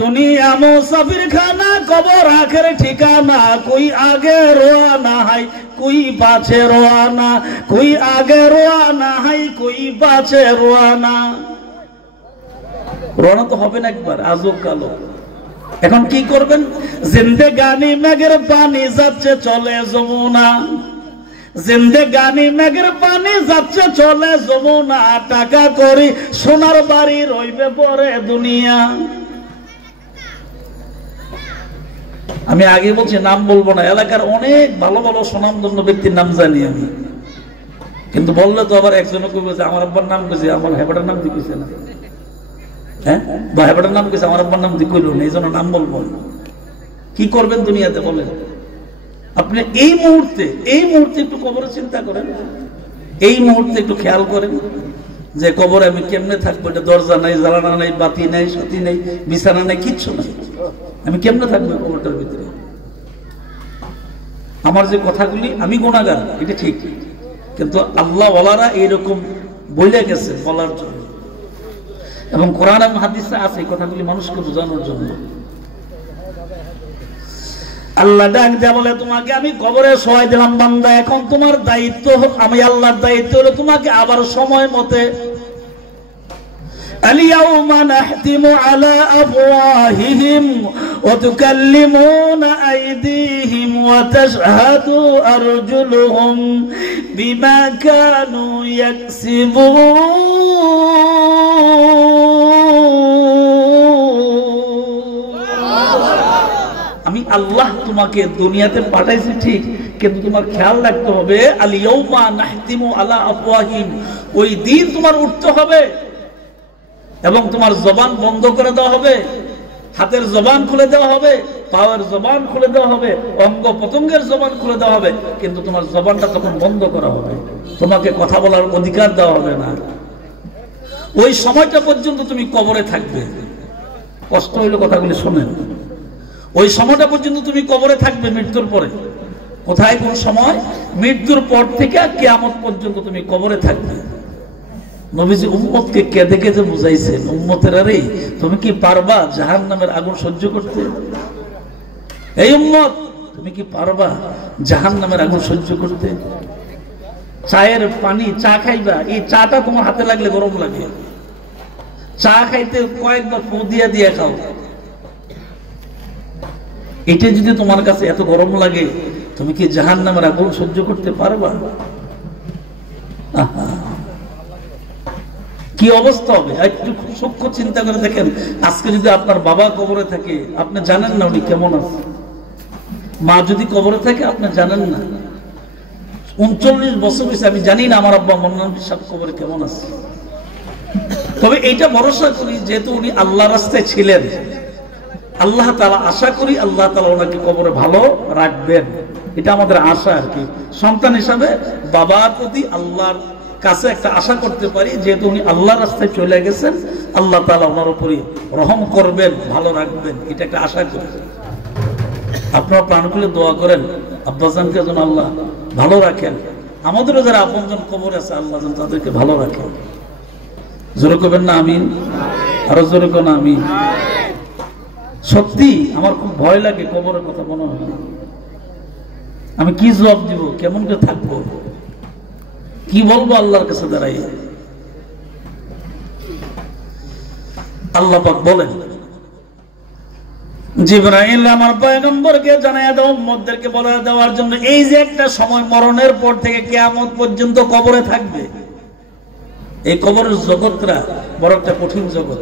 দুনিয়া মুসাফির খানা, কবর আখের ঠিকানা, কোই আগে রোয়ানা হাই, কোই পাছে রোয়ানা, কোই আগে রোয়ানা হাই, কোই পাছে রোয়ানা। রওনা তো হবেন একবার, আজও কালো। এখন কি করবেন? জিন্দেগানি মেঘের পানি যাচ্ছে চলে যমুনা, জিন্দেগানি মেঘের পানি যাচ্ছে চলে যমুনা, টাকা করি সোনার বাড়ি রইবে পরে দুনিয়া। আমি আগে বলছি, নাম বলবো না, এলাকার অনেক ভালো ভালো সুনামধন্য ব্যক্তির নাম জানি আমি, কিন্তু বললে তো আবার একজনে কইবে যে আমার আব্বার নাম কইছে, আমার হেবাটার নাম দিয়েছে না, হ্যাঁ, বা হেবাটার নাম কইছে, আমার আব্বার নাম দিয়ে কইল না, এই জন্য নাম বলবো না। কি করবেন দুনিয়াতে বলেন? আপনি এই মুহূর্তে একটু কবরের চিন্তা করেন, এই মুহূর্তে একটু খেয়াল করেন যে কবরে আমি কেমনে থাকবো। এটা দরজা নাই, জ্বালানা নাই, বাতি নাই, সাথী নাই, বিছানা নাই, কিচ্ছু নাই, আমি কেমনে থাকবো কবরটার ভিতরে? আমার যে কথাগুলি, আমি গুনাহগার এটা ঠিক, কিন্তু আল্লাহ ওয়ালারা এইরকম বলে গেছে বলার জন্য, এবং কোরআন এবং হাদিসে আছে এই কথাগুলি মানুষকে বোঝানোর জন্য। আল্লাহ ডাক দেয়া বলে, তোমাকে আমি কবরে শোয়াই দিলাম বান্দা, এখন তোমার দায়িত্ব, আমি আল্লাহর দায়িত্ব হলো তোমাকে আবার সময় মতে, اليوم نختم على أفواههم وتكلمون أيديهم وتشهد أرجلهم بما كانوا يكسبون আমি আল্লাহ তোমাকে দুনিয়াতে পাঠাইছি ঠিক, কিন্তু তোমার খেয়াল রাখতে হবে আল ইয়াউমা নাহতিমু আলা আফওয়াহিম, ওই দিন তোমার উঠতে হবে এবং তোমার জবান বন্ধ করে দেওয়া হবে, হাতের জবান খুলে দেওয়া হবে, পায়ের জবান খুলে দেওয়া হবে, অঙ্গ প্রত্যঙ্গের জবান খুলে দেওয়া হবে, কিন্তু তোমার জবানটা তখন বন্ধ করা হবে, তোমাকে কথা বলার অধিকার দেওয়া হবে না। ওই সময়টা পর্যন্ত তুমি কবরে থাকবে। কষ্ট হইলে কথাগুলি শোনেন। ওই সময়টা পর্যন্ত তুমি কবরে থাকবে মৃত্যুর পরে। কোথায়, কোন সময়? মৃত্যুর পর থেকে কিয়ামত পর্যন্ত তুমি কবরে থাকবে। নবীজি উম্মতকে কেঁদে কেঁদে বুঝাইছেন, উম্মতের আরে তুমি কি পারবা জাহান্নামের আগুন সহ্য করতে? এই উম্মত, তুমি কি পারবা জাহান্নামের আগুন সহ্য করতে? চায়ের পানি, চা খাইবা, এই চাটা তোমার হাতে লাগলে গরম লাগে। চা খাইতে কয়েকবার ফু দিয়ে দিয়ে খাও, এটা যদি তোমার কাছে এত গরম লাগে, তুমি কি জাহান্নামের আগুন সহ্য করতে পারবা? কি অবস্থা হবে একটু সূক্ষ্ম চিন্তা করে দেখেন। আজকে যদি আপনার বাবা কবরে থাকে, আপনি জানেন না উনি কেমন আছে। মা যদি কবরে থাকে, আপনি জানেন না। 39 বছর হয়েছে, আমি জানি না আমার আব্বা মন্নান সাহেব কবরে কেমন আছে। তবে এইটা ভরসা করি, যেহেতু উনি আল্লাহ রাস্তায় ছিলেন, আল্লাহ তাআলা, আশা করি আল্লাহ তাআলা ওনাকে কবরে ভালো রাখবেন। এটা আমাদের আশা আর কি। সন্তান হিসাবে বাবার প্রতি আল্লাহর কাছে একটা আশা করতে পারি, যেহেতু উনি আল্লাহর রাস্তায় চলে গেছেন, আল্লাহ তাআলা ওনার উপরে রহম করবেন, ভালো রাখবেন, এটা একটা আশা করি। আপনারা প্রাণ খুলে দোয়া করেন আব্বাজানকে যেন আল্লাহ ভালো রাখেন। আমাদেরও যারা আপনজন কবরে আছে, আল্লাহ যেন তাদেরকে ভালো রাখেন। জোরে করবেন না আমিন? আরো জোরে কোন আমিন? সত্যি আমার খুব ভয় লাগে কবরের কথা মনে হয়। আমি কি জবাব দিব, কেমন করে থাকবো, কি বলবো আল্লাহর কাছে দাঁড়াই? আল্লাহ পাক বলেন, জিবরাইল আমার পয়গম্বরকে জানায়া দাও, উম্মতদেরকে বলে দেওয়ার জন্য, এই যে একটা সময় মরণের পর থেকে কিয়ামত পর্যন্ত কবরে থাকবে। এই কবরের জগৎটা বড় একটা কঠিন জগৎ।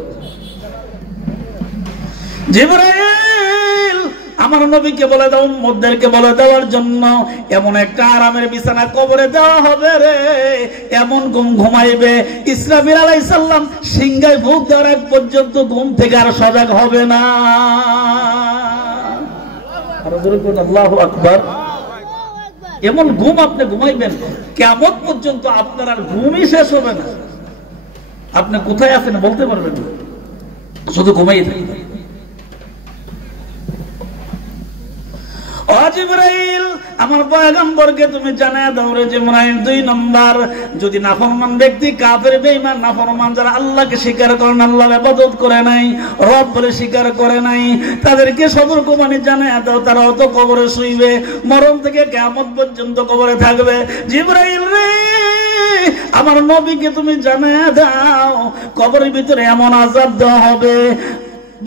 জিবরাইল আমার নবীকে বলে দাও, উম্মতদেরকে বলে দেওয়ার জন্য, এমন একটা আরামের বিছানা কবরে দেওয়া হবে রে, এমন ঘুম ঘুমাইবে, ইসরাফিল আলাইহিস সালাম সিংহায় ফুঁক দেওয়ার আগ পর্যন্ত ঘুম থেকে আর সজাগ হবে না। আল্লাহু আকবার। এমন ঘুম আপনি ঘুমাইবেন, কিয়ামত পর্যন্ত আপনার আর ঘুমই শেষ হবে না। আপনি কোথায় আছেন বলতে পারবেন না, শুধু ঘুমাই থাকবেন। ও জিবরাইল আমার পয়গম্বরকে তুমি জানায়া দাও রে জিবরাইল, 2 নম্বর, যদি নাফরমান ব্যক্তি, কাফের বেঈমান নাফরমান, যারা আল্লাহকে স্বীকার করে না, আল্লাহর ইবাদত করে নাই, রব বলে স্বীকার করে নাই, তাদেরকে সতর্কবাণী জানায়া দাও, তারাও তো কবরে শুইবে, মরণ থেকে কিয়ামত পর্যন্ত কবরে থাকবে। জিবরাইল রে আমার নবীকে তুমি জানায়া দাও, কবরের ভিতরে এমন আযাব দেওয়া হবে,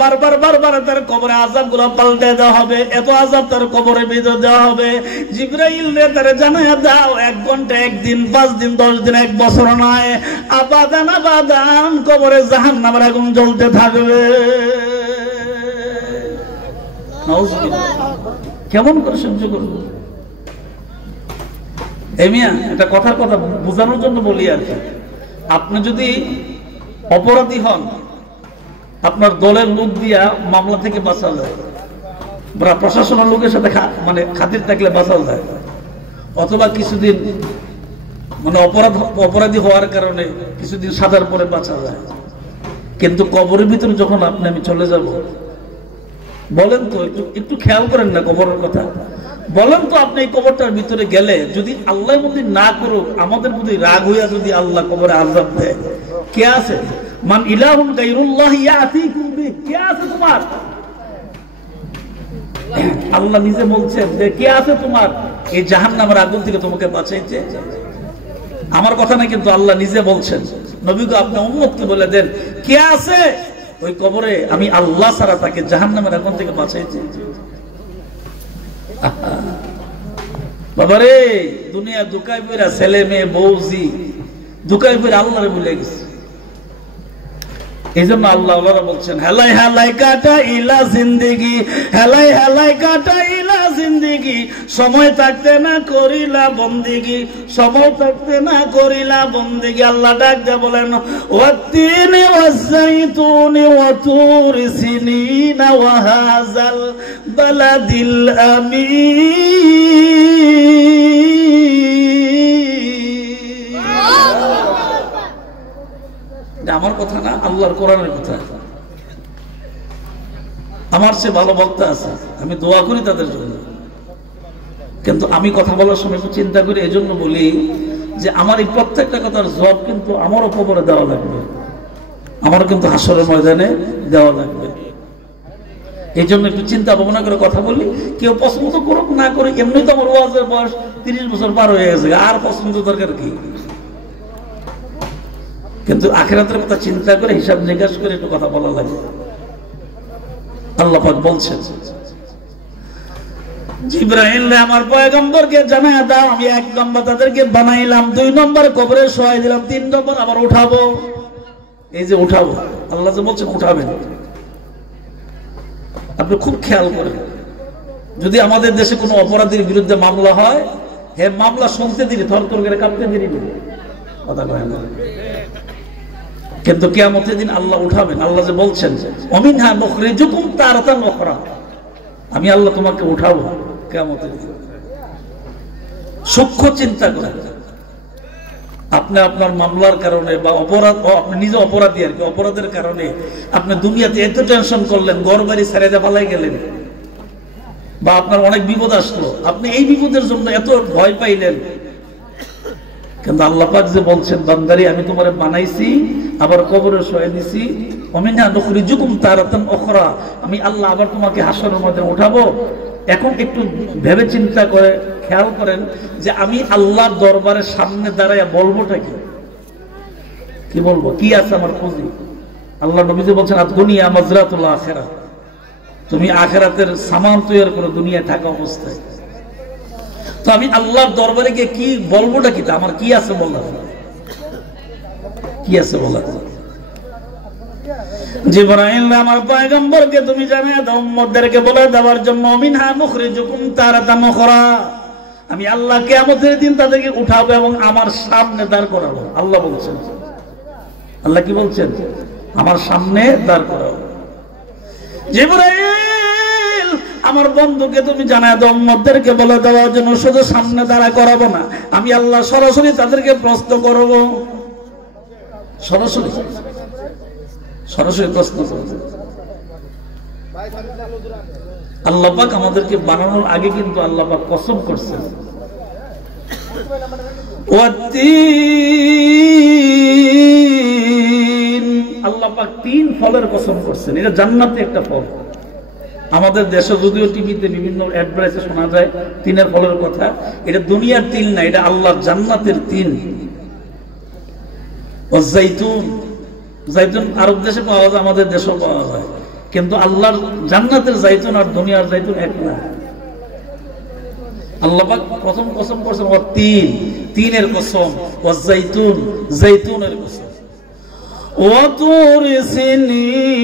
বারবার বারবার তার কবরে আযাব গুলো পাল্টে দেওয়া হবে, এত আযাব তার কবরের ভিতরে দেওয়া হবে। জিবরাইল রে তারে জানায়া দাও, 1 ঘন্টা, 1 দিন, 5 দিন, 10 দিন, 1 বছর নয়, আবাদান আবাদান কবরে জাহান্নামের আগুন জ্বলতে থাকবে। নাউজুবিল্লাহ। কেমন করে সহ্য করব? এই মিয়া একটা কথার কথা বোঝানোর জন্য বলি আর কি। আপনি যদি অপরাধী হন, আপনার দলের লোক দিয়া মামলা থেকে বাঁচা যায়, বা প্রশাসনের লোকের সাথে মানে খাতির থাকলে বাঁচা যায়, অথবা কিছুদিন মানে অপরাধী হওয়ার কারণে কিছুদিন সাজার পরে বাঁচা যায়। কিন্তু কবরের ভিতরে যখন আপনি আমি চলে যাব, বলেন তো, একটু খেয়াল করেন না কবরের কথা। বলেন তো, আপনি এই কবরটার ভিতরে গেলে যদি আল্লাহ মধ্যে না করুক, আমাদের মধ্যে রাগ হইয়া যদি আল্লাহ কবরে আযাব দেয়, কে আছে? মান ইলাহুন গায়রুল্লাহ ইয়াতিকুম বি, কে আছে তোমার? আল্লাহ নিজে বলছেন যে কে আছে তোমার এই জাহান্নামের আগুন থেকে তোমাকে বাঁচাইতে? আমার কথা না, কিন্তু আল্লাহ নিজে বলছেন নবীকে আপনি উম্মতকে বলে দেন, কে আছে ওই কবরে, আমি আল্লাহ ছাড়া তাকে জাহান্নামের আগুন থেকে বাঁচাইছি। বাবারে, দুনিয়া দুকাই পয়রা ছেলে মেয়ে বউজি দুকাই পয়রা আল্লাহরে ভুলে গেছে। এই জন্য আল্লাহ বলছেন, হেলাই হেলাই কাটা ইলা জিন্দেগি, হেলাই হেলাই কাটা ইলা জিন্দেগি, সময় থাকতে না করিলা বন্দেগি, সময় থাকতে না করিলা বন্দেগি। আল্লাহ ডাক দিয়ে বলেন, ওয়াত্তিনি ওয়াজ্জাইতুনি ওয়া তুরি সিনিনা ওয়া হাযাল বালাদিল আমিন। আমার কথা না, আল্লাহর কোরআনের কথা। আমার চেয়ে ভালো বক্তা আছে, আমি দোয়া করি তাদের জন্য, কিন্তু আমি কথা বলার সময় একটু চিন্তা করি। এই জন্য বলি যে আমার এই প্রত্যেকটা কথার জবাব কিন্তু আমারও কবরে দেওয়া লাগবে, আমার কিন্তু হাসরের ময়দানে দেওয়া লাগবে। এই জন্য একটু চিন্তা ভাবনা করে কথা বলি। কেউ পছন্দ করুক না করে, এমনি তো আমার ওয়াজের বয়স 30 বছর পার হয়ে গেছে, আর পছন্দ দরকার কি? কিন্তু আখিরাতের কথা চিন্তা করে হিসাব নিকাশ করে একটু কথা বলা লাগে। আল্লাহ পাক বলছেন, জিবরাইল আমার পয়গম্বরকে জানায় দাও, আমি 1 নম্বর তাদেরকে বানাইলাম, 2 নম্বর কবরে শোয়াই দিলাম, 3 নম্বর আবার উঠাবো। এই যে উঠাবো, আল্লাহ যে বলছেন উঠাবেন, আপনি খুব খেয়াল করেন। যদি আমাদের দেশে কোনো অপরাধীর বিরুদ্ধে মামলা হয়, হে মামলা শুনতে দিলি থরথর করে কাঁপতে দিলি কথা কয় না, কিন্তু কিয়ামতের দিন আল্লাহ উঠাবেন। আল্লাহ যে বলছেন, অমিনহা নুখরিজুকুম তারাতান উখরা, আমি আল্লাহ তোমাকে উঠাবো কিয়ামতের দিন। সূক্ষ্ম চিন্তা করেন, আপনি আপনার মামলার কারণে বা অপরাধ, আপনি নিজে অপরাধী আর কি, অপরাধের কারণে আপনি দুনিয়াতে এত টেনশন করলেন, ঘর বাড়ি ছেড়ে দিয়ে পালাই গেলেন, বা আপনার অনেক বিপদ আসলো, আপনি এই বিপদের জন্য এত ভয় পাইলেন। কিন্তু আল্লাহ পাক যে বলছেন, বান্দারি আমি তোমারে বানাইছি, আবার কবরে শোয়াই দিছি, অমিনহা নুখরিজুকুম তারাতান উখরা, আমি আল্লাহ আবার তোমাকে হাসরের মধ্যে উঠাবো। এখন একটু ভেবে চিন্তা করে খেয়াল করেন যে আমি আল্লাহর দরবারের সামনে দাঁড়ায় বলবোটা কি বলবো, কি আছে আমার খুঁজি? আল্লাহ নবী যে বলছেন, দুনিয়া মাজরাতুল আখিরাহ, তুমি আখিরাতের সামান তৈরি করো দুনিয়ায় থাকা অবস্থায়। তো আমি আল্লাহর দরবারে গিয়ে কি বলবোটা কি, আমার কি আছে বলার, কি আছে বলার? জিবরাইল আমার পয়গম্বরকে তুমি জানিয়ে দাও, উম্মতদেরকে বলে দেওয়ার জন্য, মিনহা নুখরিজুকুম তারাতান উখরা, আমি আল্লাহ কিয়ামতের দিন তাদেরকে উঠাবো এবং আমার সামনে দাঁড় করাবো। আল্লাহ বলছেন, আল্লাহ কি বলছেন? আমার সামনে দাঁড় করাবো। জিবরাইল আমার বন্ধুকে তুমি জানায় দাও, উম্মতদেরকে বলে দেওয়ার জন্য, শুধু সামনে দাঁড়া করাবো না, আমি আল্লাহ সরাসরি তাদেরকে প্রশ্ন করব, সরাসরি প্রশ্ন করব। আল্লাহ পাক আমাদেরকে বানানোর আগে কিন্তু আল্লাহ পাক কসম করছেন, আল্লাহ পাক 3 ফলের কসম করছেন। এটা জান্নাতে একটা ফল। আমাদের দেশে যদিও টিভিতে বিভিন্ন অ্যাডভার্টাইজে শোনা যায় 3 ফলের কথা, এটা দুনিয়ার 3 না, এটা আল্লাহর জান্নাতের 3। ও জাইতুন, জাইতুন আরব দেশে পাওয়া যায়, আমাদের দেশেও পাওয়া যায়, কিন্তু আল্লাহর জান্নাতের জাইতুন আর দুনিয়ার জাইতুন এক না। আল্লাহ পাক প্রথম কসম করছেন, ও 3 কসম, ও জাইতুন, জাইতুনের কসম, ও তুর সিনিন।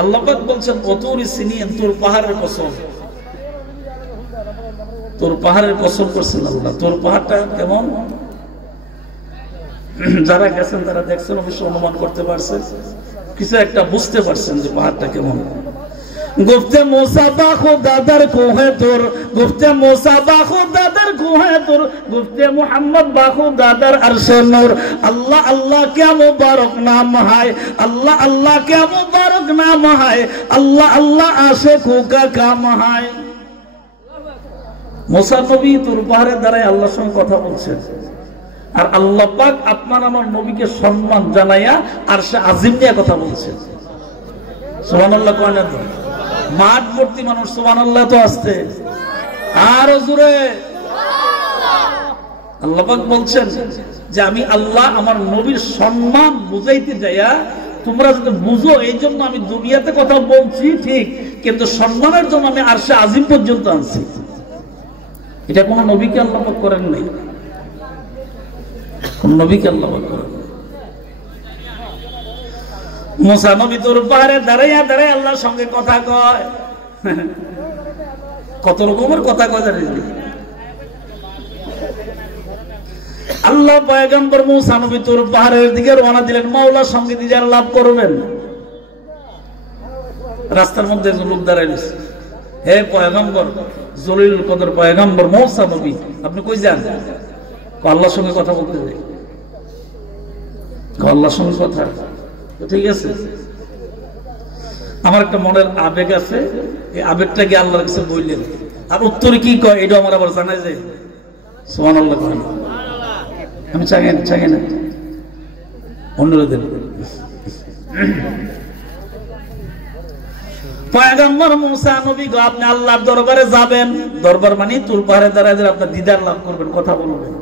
আল্লাহ পাক বলছেন, ও তুর সিনিন, তোর পাহাড়ের কসম, তোর পাহাড়ের কসম করছেন আল্লাহ। তোর পাহাড়টা কেমন? যারা গেছেন তারা দেখছেন, অবশ্য অনুমান করতে পারছেন, কিছু একটা বুঝতে পারছেন যে পাহাড়টা কেমন। গুফতে মুসা বা খুদাদার কোহে তোর, গুফতে মুসা বা খুদাদার কোহে তোর, গুফতে মুহাম্মদ বা খুদাদার আরশে নূর। আল্লাহ আল্লাহ क्या मुबारक नाम है, अल्लाह अल्लाह क्या मुबारक नाम है, अल्लाह अल्लाह आशिकों का काम है। মুসা নবী তুর পাহাড়ে দাঁড়ায় আল্লাহর সঙ্গে কথা বলছেন, আর আল্লাহ পাক আপনার আমার নবীকে সম্মান জানাইয়া আরশে আজিম নিয়ে কথা বলছেন। সুবহানাল্লাহ কয় না তো? মাঠ ভর্তি মানুষ সুবহানাল্লাহ তো আসতে, আর জোরে আল্লাহ পাক বলছেন যে আমি আল্লাহ আমার নবীর সম্মান বুঝাইতে যাইয়া তোমরা যদি বুঝো এই জন্য আমি দুনিয়াতে কথা বলছি ঠিক, কিন্তু সম্মানের জন্য আমি আরশে আজিম পর্যন্ত আনছি। এটা কোন নবীকে আল্লাহ পাক করেন নাই, কোন নবীকে আল্লাহ পাক করেন। মুসা নবী তোর পাহাড়ে দাঁড়াইয়া দাঁড়াই আল্লাহর সঙ্গে কথা কয়, কত রকমের কথা কয় জানেন? আল্লাহ পয়গম্বর মুসা নবী তোর পাহাড়ের দিকে রওনা দিলেন, মাওলার সঙ্গে দিদার লাভ করবেন। রাস্তার মধ্যে লোক দাঁড়াইল, হে পয়গম্বর জলিলুল কদর পয়গম্বর মুসা নবী আপনি কই যান? আল্লাহর সঙ্গে কথা বলতে যাই। আল্লাহর সঙ্গে কথা, ঠিক আছে। আমার একটা মনের আবেগ আছে, এই আবেগটাকে আল্লাহর কাছে বললেন, আর উত্তরে কি কয় এটা আমার আবার জানাই যায়। সুবহানাল্লাহ, আমি চাই না অনুরোধ। পয়গম্বর মুসা নবী গো আপনি আল্লাহর দরবারে যাবেন, দরবার মানে তুল পাহাড়ে দাঁড়ায় আপনার দিদার লাভ করবেন, কথা বলবেন।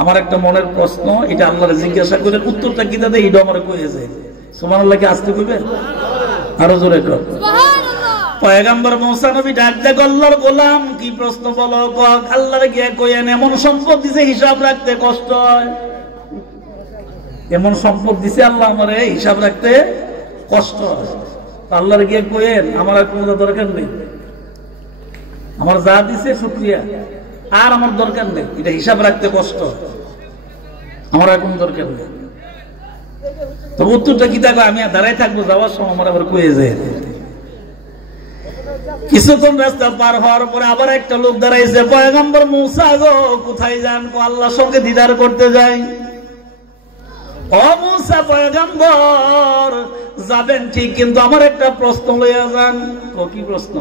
আমার একটা মনের প্রশ্ন, এটা আল্লাহরে জিজ্ঞাসা করে উত্তরটা কি দাদা এটা আমার কয়ে যায়। সুবহানাল্লাহ কি আসতে কইবেন? আরো জোরে কর সুবহানাল্লাহ। পয়গম্বর মুসা নবী ডাক দেয়, আল্লাহর গোলাম কি প্রশ্ন বলো? আল্লাহরে গিয়ে কইেন এমন সম্পদ দিছে হিসাব রাখতে কষ্ট হয়, এমন সম্পদ দিছে আল্লাহ আমারে হিসাব রাখতে কষ্ট হয়। আল্লাহরে গিয়ে কইেন আমার আর কোনো দরকার নেই, আমার যা দিছে শুকরিয়া, আর আমার দরকার নেই, এটা হিসাব রাখতে কষ্ট, আমার আর কোনো দরকার নেই। তো উত্তরটা কি থাকবে? আমি দাঁড়াই থাকবো, যাওয়ার সময় আমার আবার কয়ে যায়। কিছুক্ষণ রাস্তা পার হওয়ার পরে আবার একটা লোক দাঁড়াইছে, পয়গম্বর মুসা গো কোথায় যান? আল্লাহর সঙ্গে দিদার করতে যাই। ও মুসা পয়গম্বর যাবেন ঠিক, কিন্তু আমার একটা প্রশ্ন লইয়া যান। ও কি প্রশ্ন?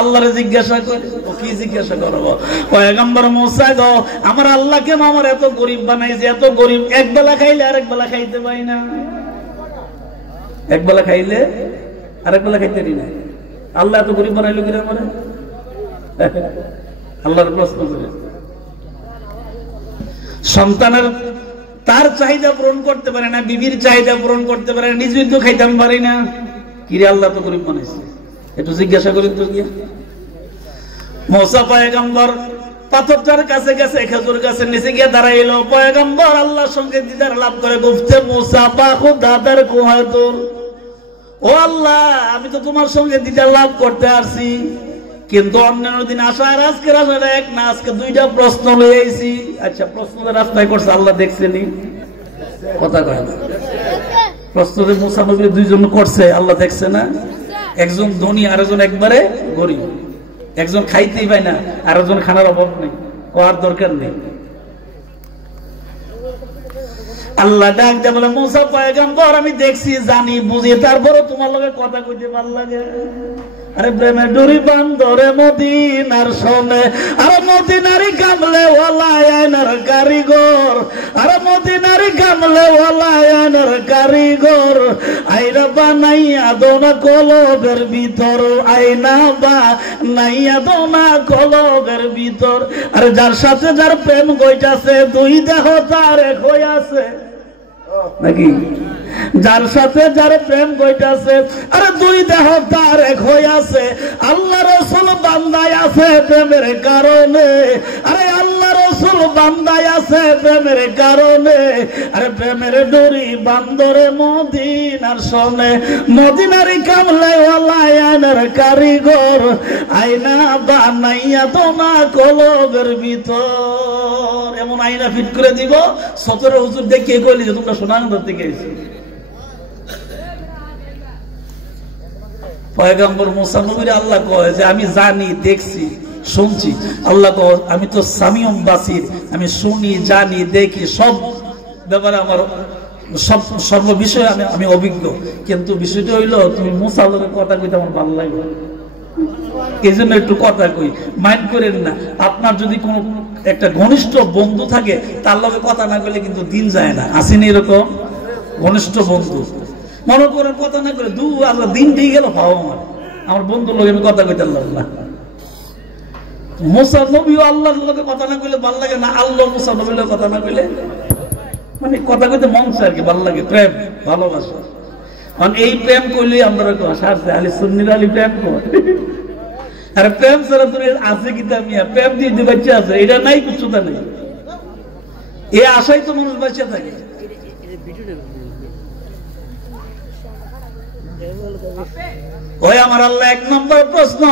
আল্লাহরে জিজ্ঞাসা করে। ও কি জিজ্ঞাসা করব? পয়গম্বর মুসা গো আমার আল্লাহ কেন আমার এত গরিব বানাইছে? এত গরিব, এক বেলা খাইলে আরেক বেলা খাইতে পাই না, এক বেলা খাইলে আরেক বেলা খাইতে পারি না। আল্লাহ এত গরিব বানাইলো কিনা মানে? আল্লাহর প্রশ্ন করে। সন্তানের তার চাহিদা পূরণ করতে পারে না, বিবির চাহিদা পূরণ করতে পারে না, নিজেই তো খাইতাম পারি না, কিরে আল্লাহ তো গরিব বানাইছে? একটু জিজ্ঞাসা করেন তো গিয়া। মুসা পয়গম্বর পাথরটার কাছে গেছে, খেজুর গাছের নিচে গিয়ে দাঁড়াইলো। পয়গম্বর আল্লাহর সঙ্গে দিদার লাভ করে গুফতে মুসা পাখু দাদার কুহায় তোর, ও আল্লাহ আমি তো তোমার সঙ্গে দিদার লাভ করতে আসছি, কিন্তু অন্যান্য দিন আসা আর আজকের আসাটা এক না, আজকে দুইটা প্রশ্ন লয়ে আইছি। আচ্ছা প্রশ্ন রাস্তায় করছে আল্লাহ দেখছেনি? কথা কয় না। প্রশ্ন মুসা নবী দুইজন করছে, আল্লাহ দেখছে না? একজন ধনী আরেকজন একবারে গরিব, একজন খাইতেই পায় না আরেকজন খানার অভাব নেই, কোয়ার দরকার নেই। আল্লাহ ডাক দেয় বলে, মুসা পয়গম্বর আমি দেখছি জানি বুঝি, তারপরে তোমার লগে কথা কইতে ভালো লাগে। আরে প্রেমে ডুরি বান্দরে মদিনার শোনে, আরে মদিনারি কামলে ওয়ালা আয়নার কারিগর, আরে মদিনারি কামলে ওয়ালা আয়নার কারিগর, আইনা বানাইয়া দোনা কলবের ভিতর, আইনা বানাইয়া দোনা কলবের ভিতর। আরে যার সাথে যার প্রেম গইতাছে দুই দেহ তার এক হইয়াছে নাকি? যার সাথে যার প্রেম বইতাছে আরে দুই দেহ তার এক হইয়াছে। আল্লাহ রাসূল বান্দায় আছে প্রেমের কারণে, আরে আল্লাহ রাসূল বান্দায় আছে প্রেমের কারণে। আরে প্রেমের ডোরি বান্দরে মদিনার শোনে, মদিনারি কামলে ওয়ালা আয়নার কারিগর, আয়না বানাইয়া দোনা কলবের ভিতর। এমন আয়না ফিট করে দিব 17 হুজুর দেখে কইলি যে তোমরা সোনাগাঁও থেকে এসেছো। পয়গম্বর মুসা নবীর আল্লাহ কয় যে আমি জানি, দেখছি, শুনছি। আল্লাহ কয় আমি তো সামিউম বাসির, আমি শুনি, জানি, দেখি, সব ব্যাপারে আমার সর্ব বিষয়ে আমি অভিজ্ঞ। কিন্তু বিষয়টা হইলো তুমি মুসা লোকের কথা কইতে আমার ভালো লাগে, এই জন্য একটু কথা কই, মাইন্ড করেন না। আপনার যদি কোনো একটা ঘনিষ্ঠ বন্ধু থাকে তার লগে কথা না কইলে কিন্তু দিন যায় না, আসেনি এরকম ঘনিষ্ঠ বন্ধু? মনে করেন কথা না করে দিন দিয়ে গেল, ভাও আমার বন্ধুর লগে আমি কথা কইতে পারলাম না। মুসা নবীও আল্লাহর লগে কথা না কইলে ভালো লাগে না, আল্লাহ মুসা নবীর লগে কথা না কইলে মানে কথা কইতে মন চায় আর কি, ভালো লাগে, প্রেম ভালোবাসা। কারণ এই প্রেম করলে আমরা সারছে আলী সুন্নির আলী প্রেম কর, আর প্রেম ছাড়া তোর আছে কি মিয়া, প্রেম দিয়ে যে বাচ্চা আছে এটা নাই, কিছুটা নেই, এই আশাই তো মানুষ বাচ্চা থাকে। ওই আমার আল্লাহ এক নম্বর প্রশ্ন,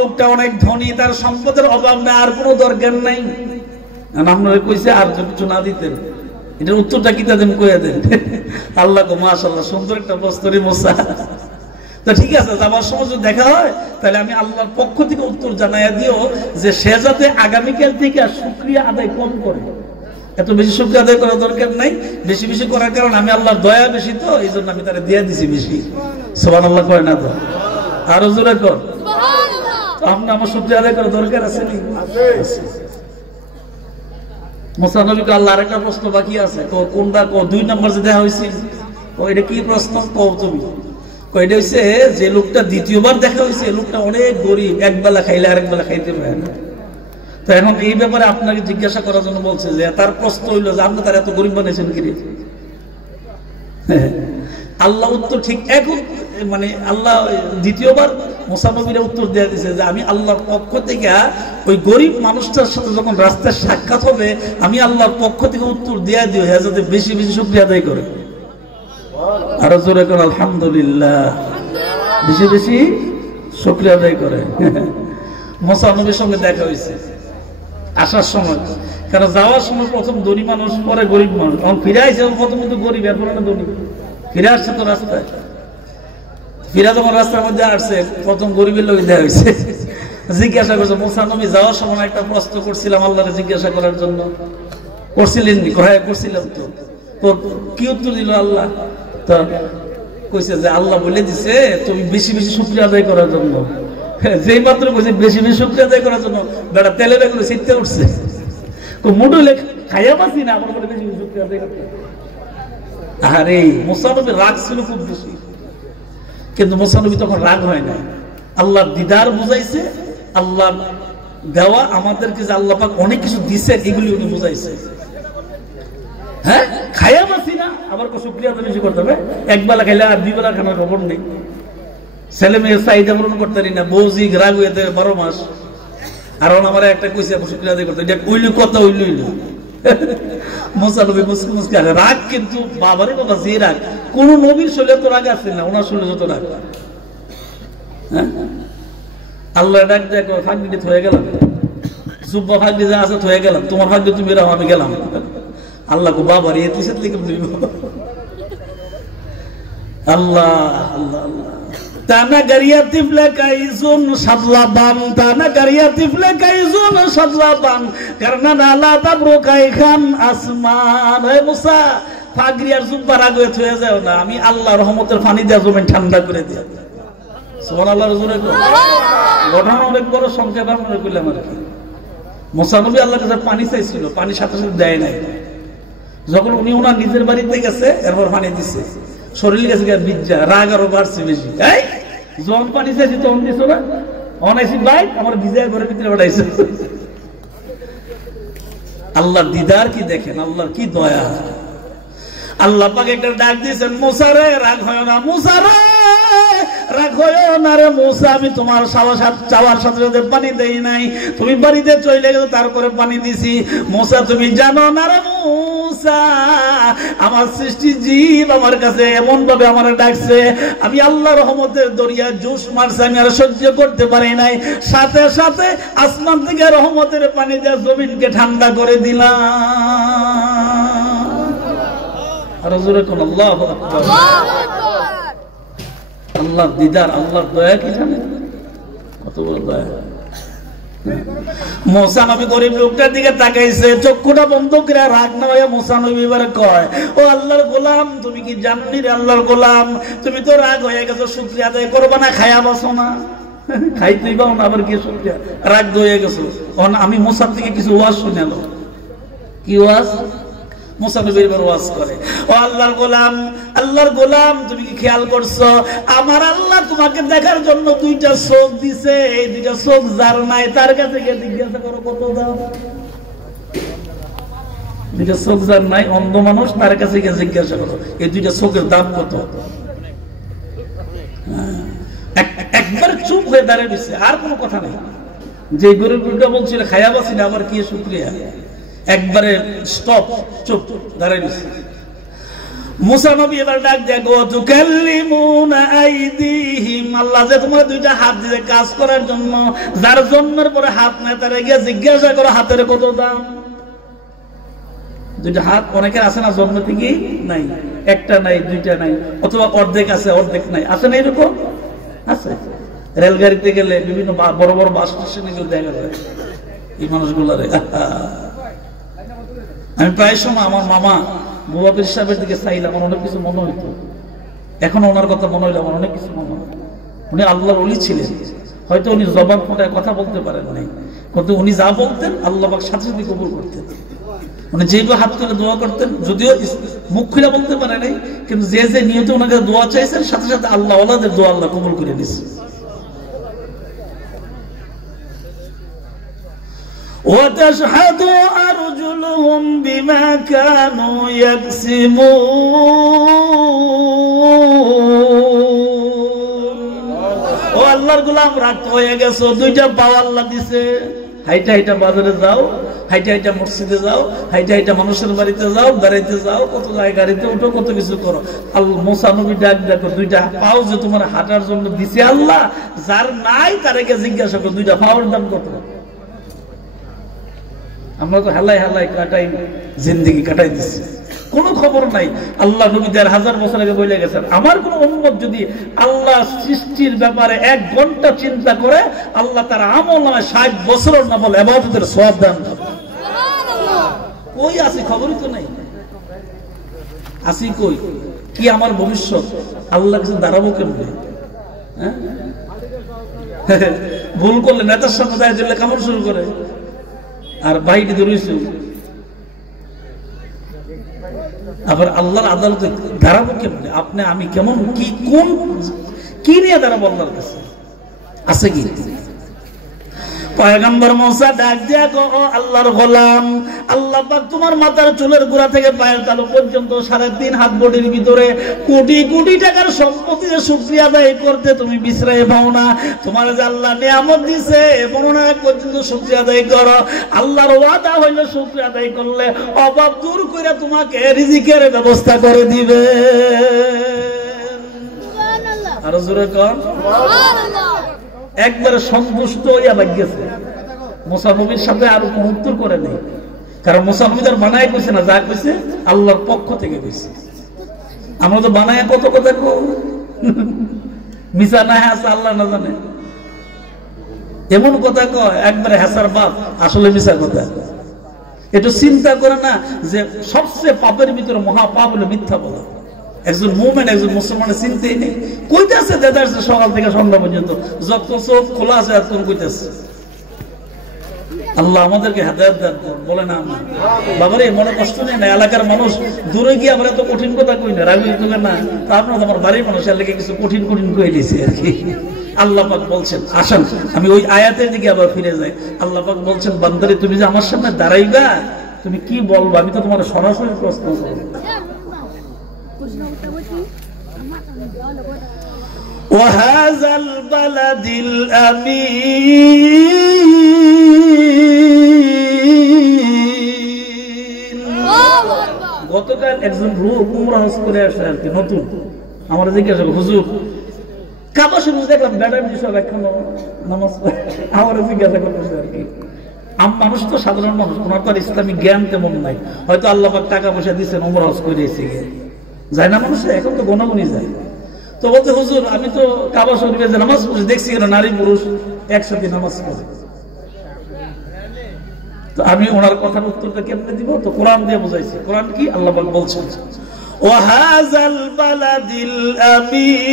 লোকটা অনেক ধনী, তার সম্পদের অভাব নাই, আর কোনো দরকার নাই, আপনারা কইছে আর কিছু না দিতেন, এটার উত্তরটা কি তাদের কইয়া দেন। আল্লাহ গো মাশাআল্লাহ সুন্দর একটা প্রশ্নই মুসা, তো ঠিক আছে যাবার সময় যদি দেখা হয় তাহলে আমি আল্লাহর পক্ষ থেকে উত্তর জানাইয়া দিও যে সে যাতে আগামীকাল থেকে শুকরিয়া আদায় কম করে, এত বেশি শুকরিয়া আদায় করার দরকার নাই, বেশি বেশি করার কারণ আমি আল্লাহর দয়া বেশি, তো এই জন্য আমি তারা দিয়ে দিছি বেশি। সুবহানাল্লাহ করে না তো, আরো জোরে কর সুবহানাল্লাহ। আপনি আমার শুকরিয়া আদায় করার দরকার আছে নি? মুসা নবীকে আল্লাহ আরেকটা প্রশ্ন বাকি আছে, তো কোনটা 2 নম্বর যে দেখা হয়েছে, এটা কি প্রশ্ন কও তুমি? এটা হচ্ছে যে লোকটা দ্বিতীয়বার দেখা হয়েছে, লোকটা অনেক গরিব, একবেলা খাইলে আরেক বেলা খাইতে পারে না। তো এখন এই ব্যাপারে আপনাকে জিজ্ঞাসা করার জন্য বলছে যে তার প্রশ্ন হইল যে আপনি তার এত গরিব বানিয়েছেন কি? আল্লাহ উত্তর ঠিক এখন মানে আল্লাহ দ্বিতীয়বার মুসা নবীর উত্তর দেয়া দিয়েছে যে আমি আল্লাহর পক্ষ থেকে ওই গরিব মানুষটার সাথে যখন রাস্তায় সাক্ষাৎ হবে আমি আল্লাহর পক্ষ থেকে উত্তর দেয়া দিও, হ্যাঁ যাতে বেশি বেশি শুকরিয়া আদায় করে। আরো জোরে করে আলহামদুলিল্লাহ, বেশি বেশি শুকরিয়া আদায় করে। মুসা নবীর সঙ্গে দেখা হয়েছে আসার সময়, কারণ যাওয়ার সময় প্রথম ধনী মানুষ, পরে গরিব মানুষ, তখন ফিরে আসছে প্রথম তো গরিব, এরপরে না ধনী, ফিরে আসছে তো রাস্তায়, ফিরে যখন রাস্তার মধ্যে আসছে প্রথম গরিবের লোক দেখা হয়েছে। জিজ্ঞাসা করছে মুসা নবী যাওয়ার সময় একটা প্রশ্ন করছিলাম আল্লাহকে জিজ্ঞাসা করার জন্য, করছিলেন নি? হ্যাঁ করছিলাম। তো কি উত্তর দিল আল্লাহ? তো কইছে যে আল্লাহ বলে দিছে তুমি বেশি বেশি শুকরিয়া আদায় করার জন্য। যেই মাত্র কইছে বেশি বেশি শুকরিয়া আদায় করার জন্য বেটা তেলে বেগুলো শীতে উঠছে, মুঠো লেখ খাইয়া পাচ্ছি না, আমার বলে বেশি বেশি শুকরিয়া আদায় করতে। আরে মুসা নবীর রাগ ছিল খুব বেশি, কিন্তু মুসা নবী তখন রাগ হয় না, আল্লাহর দিদার বুঝাইছে, আল্লাহ দেওয়া আমাদেরকে যে আল্লাহ পাক অনেক কিছু দিছে এগুলি উনি বুঝাইছে। হ্যাঁ খাইয়া পাচ্ছি না, আবার শুকরিয়া তো বেশি করতে হবে, একবেলা খাইলে আর 2 বেলা খানার খবর নেই, ছেলে মেয়ের চাহিদা পূরণ করতে পারি না, বৌজি রাগ হয়ে 12 মাস, আর আমার একটা কইছে শুকরিয়া আদায় করতে, এটা উইলু কথা উইলু। মুসা নবী মুসকি মুসকি আসে, রাগ কিন্তু বাবারে বাবা যে রাগ, কোন নবীর শরীরে তো রাগ আছে না, ওনার শরীরে যত রাগ। হ্যাঁ আল্লাহ ডাক দেখো ফাঁকটি হয়ে গেলাম, জুব্বা ফাঁকটি যা আছে হয়ে গেলাম, তোমার ফাঁকটি তুমি রাও, আমি গেলাম। আল্লাহ গো বাবা রে তুই সাথে আল্লাহ আল্লাহ তানা গারিয়া তিফলে কাইজুন সাদলাবান, তানা গারিয়া তিফলে কাইজুন সাদলাবান কারনা নালা তাবরু কাইখান আসমান। হে মুসা ফাগরি আর জুব্বা রাগ হয়ে যাও না, আমি আল্লাহর রহমতের পানি দিয়া জমিন ঠান্ডা করে দিয়া। সুবহানাল্লাহ। রাসূলের ঘটনা অনেক বড় সংক্ষেপ আমরা কইলাম আর কি। মুসা নবী আল্লাহর কাছে পানি চাইছিল, পানি সাথে সাথে দেয় নাই, যখন উনি ওনার নিজের বাড়িতে গেছে এরপর পানি দিচ্ছে, শরীর গেছে বিজ্জা, রাগ আরো বাড়ছে বেশি। এই যখন পানি চাইছি তখন দিছো না, অনাইছি ভাই আমার ভিজায় ঘরের ভিতরে বাড়াইছে। আল্লাহর দিদার কি দেখেন, আল্লাহর কি দয়া। আল্লাহ পাক একটা ডাক দিয়েছেন, মুসা রে রাগ হয় না, মুসা রে রাগ হয় না রে মুসা, আমি তোমার চাওয়ার সাথে সাথে পানি দেই নাই, তুমি বাড়িতে চলে গেছো তারপরে পানি দিছি। মুসা তুমি জানো না রে মুসা, আমার সৃষ্টি জীব আমার কাছে এমন ভাবে আমার ডাকছে, আমি আল্লাহর রহমতের দরিয়া জোশ মারছে, আমি আর সহ্য করতে পারি নাই, সাথে সাথে আসমান থেকে রহমতের পানি দিয়ে জমিনকে ঠান্ডা করে দিলাম। আল্লাহর দিদার, আল্লাহর দয়া কি জানেন, কত বড় দয়া। মুসা নবী গরিব লোকটার দিকে তাকাইছে, চক্ষুটা বন্ধ করে রাগ না হয়ে মুসা নবী এবারে কয়, ও আল্লাহর গোলাম তুমি কি জাননি রে আল্লাহর গোলাম, তুমি তো রাগ হয়ে গেছো, শুকরিয়া আদায় করবা না, খায়া বসো না, খাইতেই পাও না, আবার কি শুকরিয়া, রাগ হয়ে গেছো। আমি মুসার থেকে কিছু ওয়াজ শুনে এলো। কি ওয়াজ? মুসা নবী এবার ওয়াজ করে, ও আল্লাহর গোলাম তুমি কি খেয়াল করছো আমার আল্লাহ তোমাকে দেখার জন্য দুইটা চোখ দিছে, এই দুইটা চোখ যার নাই তার কাছে গিয়ে জিজ্ঞাসা করো কত দাম। দুইটা চোখ যার নাই, অন্ধ মানুষ, তার কাছে গিয়ে জিজ্ঞাসা করো এই দুইটা চোখের দাম কত। একবার চুপ হয়ে দাঁড়িয়ে দিচ্ছে, আর কোনো কথা নেই। যে গরিবটা বলছিল খায়া বাসি না আবার কি শুকরিয়া, একবারে স্টপ, চুপ, দাঁড়িয়ে দিচ্ছে। মুসা নবী এবার ডাক দেখো তুকাল্লিমুনা আইদিহিম, আল্লাহ যে তোমরা দুইটা হাত দিয়ে কাজ করার জন্য, যার জন্মের পরে হাত নাই তারা গিয়ে জিজ্ঞাসা করো হাতের কত দাম। দুইটা হাত অনেকের আছে না, জন্ম থেকেই নাই, একটা নাই, দুইটা নাই, অথবা অর্ধেক আছে অর্ধেক নাই, আছে না এরকম? আছে। রেলগাড়িতে গেলে বিভিন্ন বড় বড় বাস স্টেশনে গেলে দেখা যায় এই মানুষগুলারে। আমি প্রায় সময় আমার মামা মুবাবির সাহেবের দিকে চাইলাম, আমার অনেক কিছু মনে হইতো, এখন ওনার কথা মনে হইলো, আমার অনেক কিছু মনে হয়। উনি আল্লাহর ওলি ছিলেন, হয়তো উনি জবান ফোটায় কথা বলতে পারেন নাই, কিন্তু উনি যা বলতেন আল্লাহ পাক সাথে সাথে কবুল করতেন। উনি যেভাবে হাত তুলে দোয়া করতেন, যদিও মুখ খুলে বলতে পারে নাই, কিন্তু যে যে নিয়তে ওনাকে দোয়া চাইছেন সাথে সাথে আল্লাহ ওনাদের দোয়া আল্লাহ কবুল করে নিয়েছে। وتشهد أرجلهم بما كانوا يكسبون। ও আল্লাহর গোলাম রাত হয়ে গেছে, দুইটা পাও আল্লাহ দিছে, হাইটা হাইটা বাজারে যাও, হাইটা হাইটা মসজিদে যাও, হাইটা হাইটা মানুষের বাড়িতে যাও, বেড়াইতে যাও, কত জায়গায় গাড়িতে উঠো, কত কিছু করো। আল্লাহ মুসা নবী ডাক দেখো দুইটা পাও যে তোমার হাঁটার জন্য দিছে আল্লাহ, যার নাই তারকে জিজ্ঞাসা করো দুইটা পাওয়ার দাম কত। আমরা তো হেলাই হেলাই কাটাই জিন্দেগি কাটাই দিচ্ছি, কোনো খবর নাই। আল্লাহ নবী ১,৫০০ বছর আগে বলে গেছেন, আমার কোন উম্মত যদি আল্লাহ সৃষ্টির ব্যাপারে ১ ঘন্টা চিন্তা করে, আল্লাহ তার আমল নামে ৬০ বছরের নামল ইবাদতের সওয়াব দান করে। কই আছে? খবরই তো নাই। আসি কই? কি আমার ভবিষ্যৎ? আল্লাহ কাছে দাঁড়াবো কেমনে? ভুল করলে নেতার সামনে দাঁড়িয়ে দিলে কেমন শুরু করে, আর বাইরে ধরেছে। আবার আল্লাহর আদালতে দাঁড়াবো কেমনে? আপনি আমি কেমন, কি কোন কি নিয়ে দাঁড়াবো আল্লাহর কাছে? আছে কি? পয়গম্বর মুসা ডাক দিয়া গো, ও আল্লাহর গোলাম, আল্লাহ পাক তোমার মাথার চুলের গোড়া থেকে পায়ের তালু পর্যন্ত ৩.৫ হাত বডির ভিতরে কোটি কোটি টাকার সম্পত্তির শুকরিয়া আদায় করতে তুমি বিশ্রায় পাও না। তোমার যে আল্লাহ নিয়ামত দিছে মনে পর্যন্ত শুকরিয়া আদায় করো। আল্লাহর ওয়াদা হইল শুকরিয়া আদায় করলে অভাব দূর করে তোমাকে রিজিকের ব্যবস্থা করে দিবে। আরো জোরে কর সুবহানাল্লাহ। একবারে সন্তুষ্ট হইয়া লাগিয়েছে। মুসা নবীর সাথে আর কোনো উত্তর করে নেই, কারণ মুসা নবী তার বানায় কইছে না, যা কইছে আল্লাহর পক্ষ থেকে কইছে। আমরা তো বানায় কত কথা কই, মিছা না আছে আল্লাহ না জানে, এমন কথা কয় একবারে হাসার বাপ, আসলে মিছা কথা। একটু চিন্তা করে না যে সবচেয়ে পাপের ভিতরে মহা পাপ হলো মিথ্যা বলা। একজন মুমিন একজন মুসলমানের চিন্তাই নেই, কইতাছে দেদারছে সকাল থেকে সন্ধ্যা পর্যন্ত, যত চোখ খোলা আছে এতক্ষণ কইতাছে। আল্লাহ আমাদেরকে হেদায়েত দান করুন, বলে না আমি বাবারে মনে কষ্ট নেই না, এলাকার মানুষ দূরে গিয়ে আমরা এত কঠিন কথা কই না, রাগি তুলে না, তারপর আমার বাড়ির মানুষ এলাকায় কিছু কঠিন কঠিন কয়ে দিয়েছে আর কি। আল্লাহ পাক বলছেন, আসেন আমি ওই আয়াতের দিকে আবার ফিরে যাই। আল্লাহ পাক বলছেন, বান্দারে তুমি যে আমার সামনে দাঁড়াইবা, তুমি কি বলবা? আমি তো তোমার সরাসরি প্রশ্ন করব। وهذا البلد الأمين। গতকাল একজন উমরা হজ করে আসে আর কি, নতুন, আমরা জিজ্ঞাসা করি হুজুর কাবা শরীফ দেখলাম ব্যাটার সব এখনো নামাজ, আমরা জিজ্ঞাসা করতেছে আর কি। মানুষ তো সাধারণ মানুষ, ওনার তো আর ইসলামিক জ্ঞান তেমন নাই, হয়তো আল্লাহ পাক টাকা পয়সা দিচ্ছেন উমরা হজ করে এসে গিয়ে যায় না মানুষ, এখন তো গণগণই যায়। তো বলতে হুজুর আমি তো কাবা শরীফে যে নামাজ পড়ি দেখছি কেন নারী পুরুষ একসাথে নামাজ পড়ে, তো আমি ওনার কথার উত্তরটা কেমনে দিব? তো কোরআন দিয়ে বুঝাইছি। কোরআন কি? আল্লাহ পাক বলছেন, ওয়াহাযাল বালাদিল আমিন।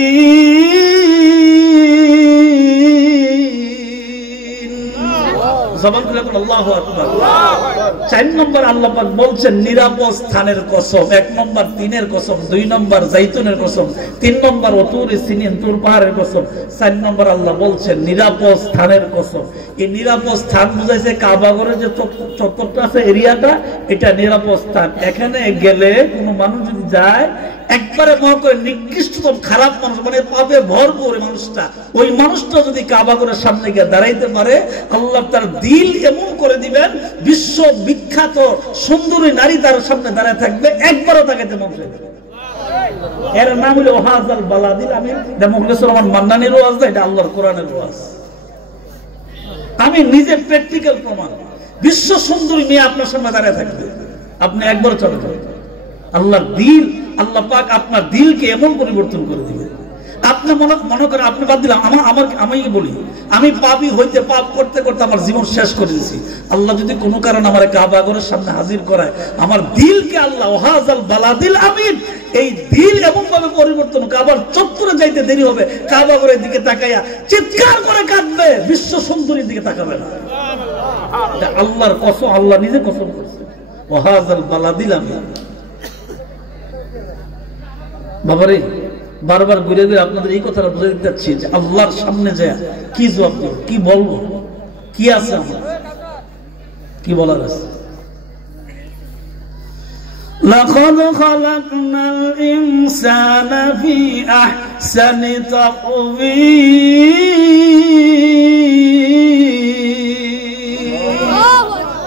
জবান খুলে বলুন আল্লাহু আকবার। 4 নম্বর আল্লাহ পাক বলছেন নিরাপদ স্থানের কসম। 1 নম্বর তিনের কসম, 2 নম্বর জাইতুনের কসম, 3 নম্বর ওতুরে সিনিন তুর পাহাড়ের কসম, 4 নম্বর আল্লাহ বলছেন নিরাপদ স্থানের কসম। এই নিরাপদ স্থান বুঝাইছে কাবা ঘরের যে চত্বরটা আছে, এরিয়াটা, এটা নিরাপদ স্থান। এখানে গেলে কোনো মানুষ যদি যায়, একবারে মনে করে নিকৃষ্টতম খারাপ মানুষ, মানে পাপে ভরপুর মানুষটা, ওই মানুষটা যদি কাবা ঘরের সামনে গিয়ে দাঁড়াইতে পারে, আল্লাহ তার দিল এমন করে দিবেন, বিশ্ব বিখ্যাত সুন্দরী নারী তার সামনে দাঁড়ায় থাকবে, একবারও তাকাইতে মন চাইবে। এর নাম হলো ওয়াহাজাল বালাদিল। আমি মুখলেসুর মান্নানির ওয়াজ না, এটা আল্লাহর কোরআনের ওয়াজ। আমি নিজে প্র্যাকটিক্যাল প্রমাণ। বিশ্ব সুন্দরী মেয়ে আপনার সামনে দাঁড়ায় থাকবে, আপনি একবার চলে যাবেন। আল্লাহর দিল, আল্লাহ পাক আপনার দিলকে এমন পরিবর্তন করে দিবে। আপনি মনে করেন, আপনি বাদ দিলাম, আমি বলি আমি পাপী হইতে পাপ করতে করতে আমার জীবন শেষ করে দিয়েছি। আল্লাহ যদি কোনো কারণে আমার কাবা ঘরের সামনে হাজির করায়, আমার দিলকে আল্লাহ ওয়াহাজাল বালাদিল আমিন, এই দিল এমন ভাবে পরিবর্তন, কাবার চত্বরে যাইতে দেরি হবে, কাবা ঘরের দিকে তাকাইয়া চিৎকার করে কাঁদবে, বিশ্ব সুন্দরীর দিকে তাকাবে না। এটা আল্লাহর কসম, আল্লাহ নিজে কসম করছে, ওয়াহাজাল বালাদিল আমিন। বাবারে, বারবার ঘুরে ঘুরে আপনাদের এই কথাটা বুঝাতে যাচ্ছি যে আল্লাহর সামনে যায় কি জবাব দেব, কি বলবো, কি আছে আমার, কি বলার আছে। লাকাদ খালাকনাল ইনসানা ফি আহসানি তাকওয়ীম।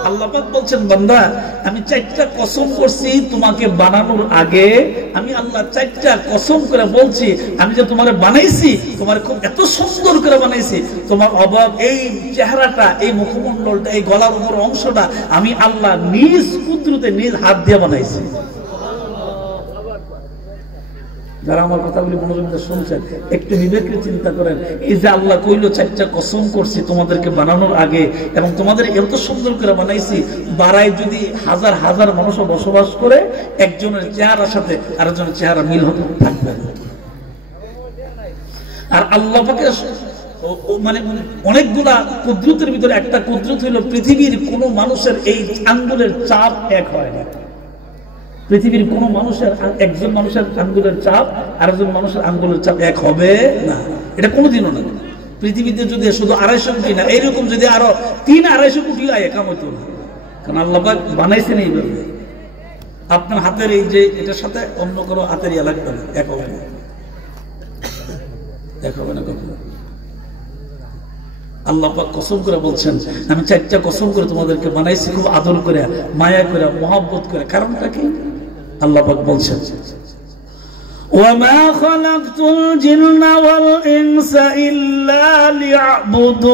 আল্লাহ পাক বলছেন, বান্দা আমি 4টা কসম করছি তোমাকে বানানোর আগে। আমি আল্লাহ 4টা কসম করে বলছি, আমি যে তোমারে বানাইছি, তোমার খুব এত সুন্দর করে বানাইছি, তোমার অভাব, এই চেহারাটা, এই মুখমণ্ডলটা, এই গলার উপর অংশটা আমি আল্লাহ নিজ কুদরতে নিজ হাত দিয়ে বানাইছি। যারা আমার কথাগুলি মনোযোগ দিয়ে শুনছেন, একটু বিবেকের চিন্তা করেন। এই যে আল্লাহ কইলো 4টা কসম করছি তোমাদেরকে বানানোর আগে, এবং তোমাদের এত সুন্দর করে বানাইছি, বাড়ায় যদি হাজার হাজার মানুষও বসবাস করে, একজনের চেহারার সাথে আরেকজনের চেহারা মিল হতে থাকবে। আর আল্লাহ পাকে মানে অনেকগুলা কুদরতের ভিতরে একটা কুদরত হইল, পৃথিবীর কোন মানুষের এই আঙ্গুলের চাপ এক হয় না। পৃথিবীর কোন মানুষের, একজন মানুষের আঙ্গুলের চাপ আরেকজন মানুষের আঙ্গুলের চাপ এক হবে না, এটা কোনোদিনও না। পৃথিবীতে যদি শুধু 250 কোটি না, এইরকম যদি আরো 300-250 কোটি একাম হইতো না, কারণ আল্লাহ পাক বানাইছেন এইভাবে। আপনার হাতের এই যে এটার সাথে অন্য কোনো হাতের ইয়া লাগবে না, এক হবে না, এক হবে না কখনো। আল্লাহ পাক কসম করে বলছেন, আমি 4টা কসম করে তোমাদেরকে বানাইছি, খুব আদর করে, মায়া করে, মহব্বত করে। কারণটা কি? আল্লাহ পাক বলছেন, ওয়ামা খালাকতুল জিন্না ওয়াল ইনসা ইল্লা লিয়াবুদুন।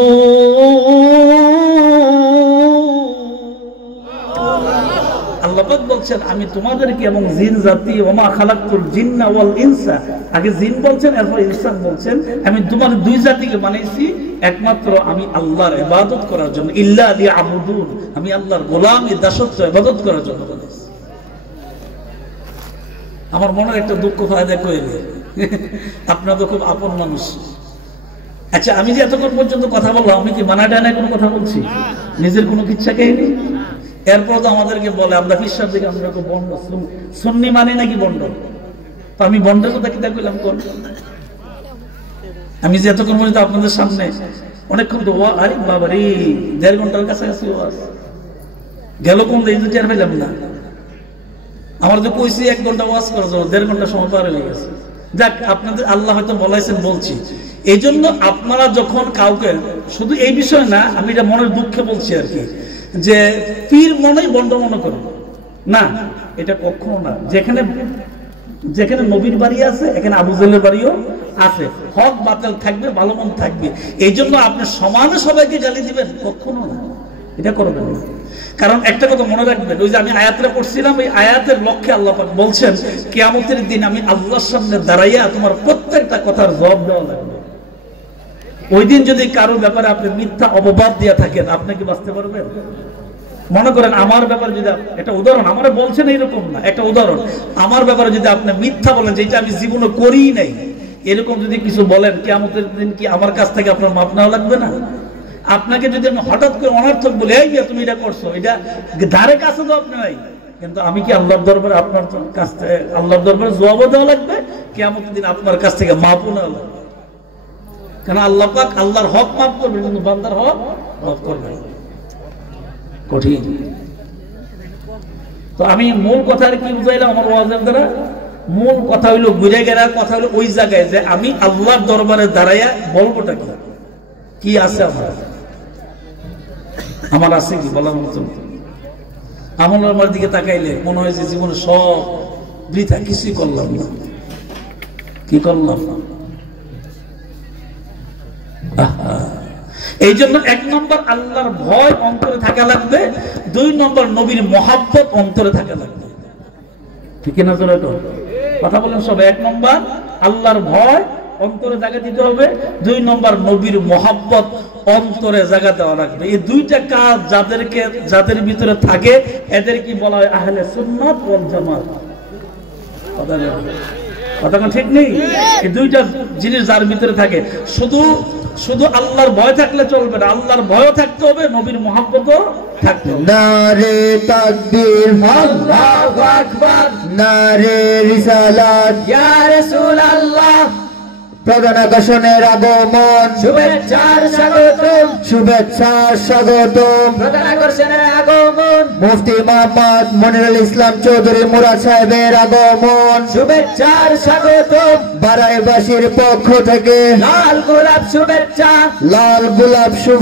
আল্লাহ পাক বলছেন, আমি তোমাদেরকে এবং জিন জাতি, ওয়ামা খালাকতুল জিন্না ওয়াল ইনসা, আগে জিন বলছেন, এরপর ইনসান বলছেন, আমি তোমাদের 2 জাতিকে বানাইছি একমাত্র আমি আল্লাহর ইবাদত করার জন্য, ইল্লা লিয়াবুদুন, আমি আল্লাহর গোলামি, দাসত্ব, ইবাদত করার জন্য বানাইছি। আমার মনে একটা দুঃখ ফায়দা কইলে, আপনারা তো খুব আপন মানুষ। আচ্ছা, আমি যে এতক্ষণ পর্যন্ত কথা বললাম, আমি কি মানা ডানায় কোনো কথা বলছি? নিজের কোনো কিচ্ছা কাহিনী? এরপর তো আমাদেরকে বলে আমরা ফিসার দিকে, আমরা তো বন্ড সুন্নি মানে নাকি বন্ড। তো আমি বন্ডের কথা কিতা কইলাম কোন? আমি যে এতক্ষণ পর্যন্ত আপনাদের সামনে অনেকক্ষণ তো আরে বাবারে 1.5 ঘন্টার কাছাকাছি ওয়াজ গেল, কোন দিন টের পেলাম না। আমার তো কইছি 1 ঘন্টা ওয়াজ করার জন্য, 1.5 ঘন্টা সময় পার হয়ে গেছে। যাক, আপনাদের আল্লাহ হয়তো বলাইছেন বলছি। এই জন্য আপনারা যখন কাউকে, শুধু এই বিষয় না, আমি এটা মনের দুঃখে বলছি আর কি, যে পীর মনেই বন্ড মনে করে না, এটা কখনো না। যেখানে নবীর বাড়ি আছে, এখানে আবু জাহেলের বাড়িও আছে। হক বাতিল থাকবে, ভালো মন্দ থাকবে। এই জন্য আপনি সমানে সবাইকে গালি দিবেন, কখনো না, এটা করবেন না। কারণ একটা কথা মনে রাখবেন, ওই যে আমি আয়াতটা পড়ছিলাম, এই আয়াতের লক্ষ্যে আল্লাহ পাক বলছেন, কিয়ামতের দিন আমি আল্লাহর সামনে দাঁড়াইয়া তোমার প্রত্যেকটা কথার জবাব দেওয়া লাগবে। ওই দিন যদি কারো ব্যাপারে আপনি মিথ্যা অপবাদ দিয়ে থাকেন, আপনি কি বাঁচতে পারবেন? মনে করেন আমার ব্যাপারে যদি, একটা উদাহরণ, আমার বলছেন এইরকম না, একটা উদাহরণ, আমার ব্যাপারে যদি আপনি মিথ্যা বলেন, যেটা আমি জীবনে করিই নাই, এরকম যদি কিছু বলেন, কিয়ামতের দিন কি আমার কাছ থেকে আপনার মাপ নেওয়া লাগবে না? আপনাকে যদি আমি হঠাৎ করে অনর্থক বলি, এই তুমি এটা করছো, এটা ধারে কাছে তো আপনি নাই, কিন্তু আমি কি আল্লাহর দরবারে আপনার কাছ থেকে আল্লাহর দরবারে জবাবও দেওয়া লাগবে, কিয়ামতের দিন আপনার কাছ থেকে মাপও নেওয়া লাগবে। কেন আল্লাহ পাক আল্লাহর হক মাফ করবে, কিন্তু বান্দার হক মাফ করবে। কঠিন। তো আমি মূল কথা কি বুঝাইলাম আমার ওয়াজের দ্বারা? মূল কথা হইলো বুঝে গেলা, কথা হইলো ওই জায়গায় যে আমি আল্লাহর দরবারে দাঁড়াইয়া বলবোটা কি আছে আমার আছে কি বলার মতন? আমার দিকে তাকাইলে মনে হয় যে জীবনে সব বৃথা, কিছুই করলাম না। কি করলাম? এই জন্য 1 নম্বর আল্লাহর ভয় অন্তরে থাকা লাগবে, 2 নম্বর নবীর মহাব্বত অন্তরে থাকা লাগবে। ঠিক না? কথা বলেন সব। 1 নম্বর আল্লাহর ভয় অন্তরে জায়গা দিতে হবে, 2 নম্বর নবীর মহাব্বত অন্তরে জায়গা দেওয়া লাগবে। এই 2টা কাজ যাদের ভিতরে থাকে এদের কি বলা হয়? আহলে সুন্নাত ওয়াল জামাত। কথা ঠিক নেই? এই 2টা জিনিস যার ভিতরে থাকে, শুধু আল্লাহর ভয় থাকলে চলবে না, আল্লাহর ভয়ও থাকতে হবে, নবীর মহাব্বতও থাকতে হবে। নারে তাকবীর, আল্লাহু আকবার, নারে রিসালাত, ইয়া রাসূলুল্লাহ। প্রধান আকর্ষণের আগমন, শুভেচ্ছার স্বাগতম, শুভেচ্ছার স্বাগতম। প্রধান আকর্ষণের আগমন, মুফতি মোহাম্মদ মনিরুল ইসলাম চৌধুরী মুরাদ সাহেবের আগমন, শুভেচ্ছার স্বাগতম। বারাইবাসীর পক্ষ থেকে লাল গোলাপ শুভেচ্ছা, লাল গোলাপ শুভেচ্ছা।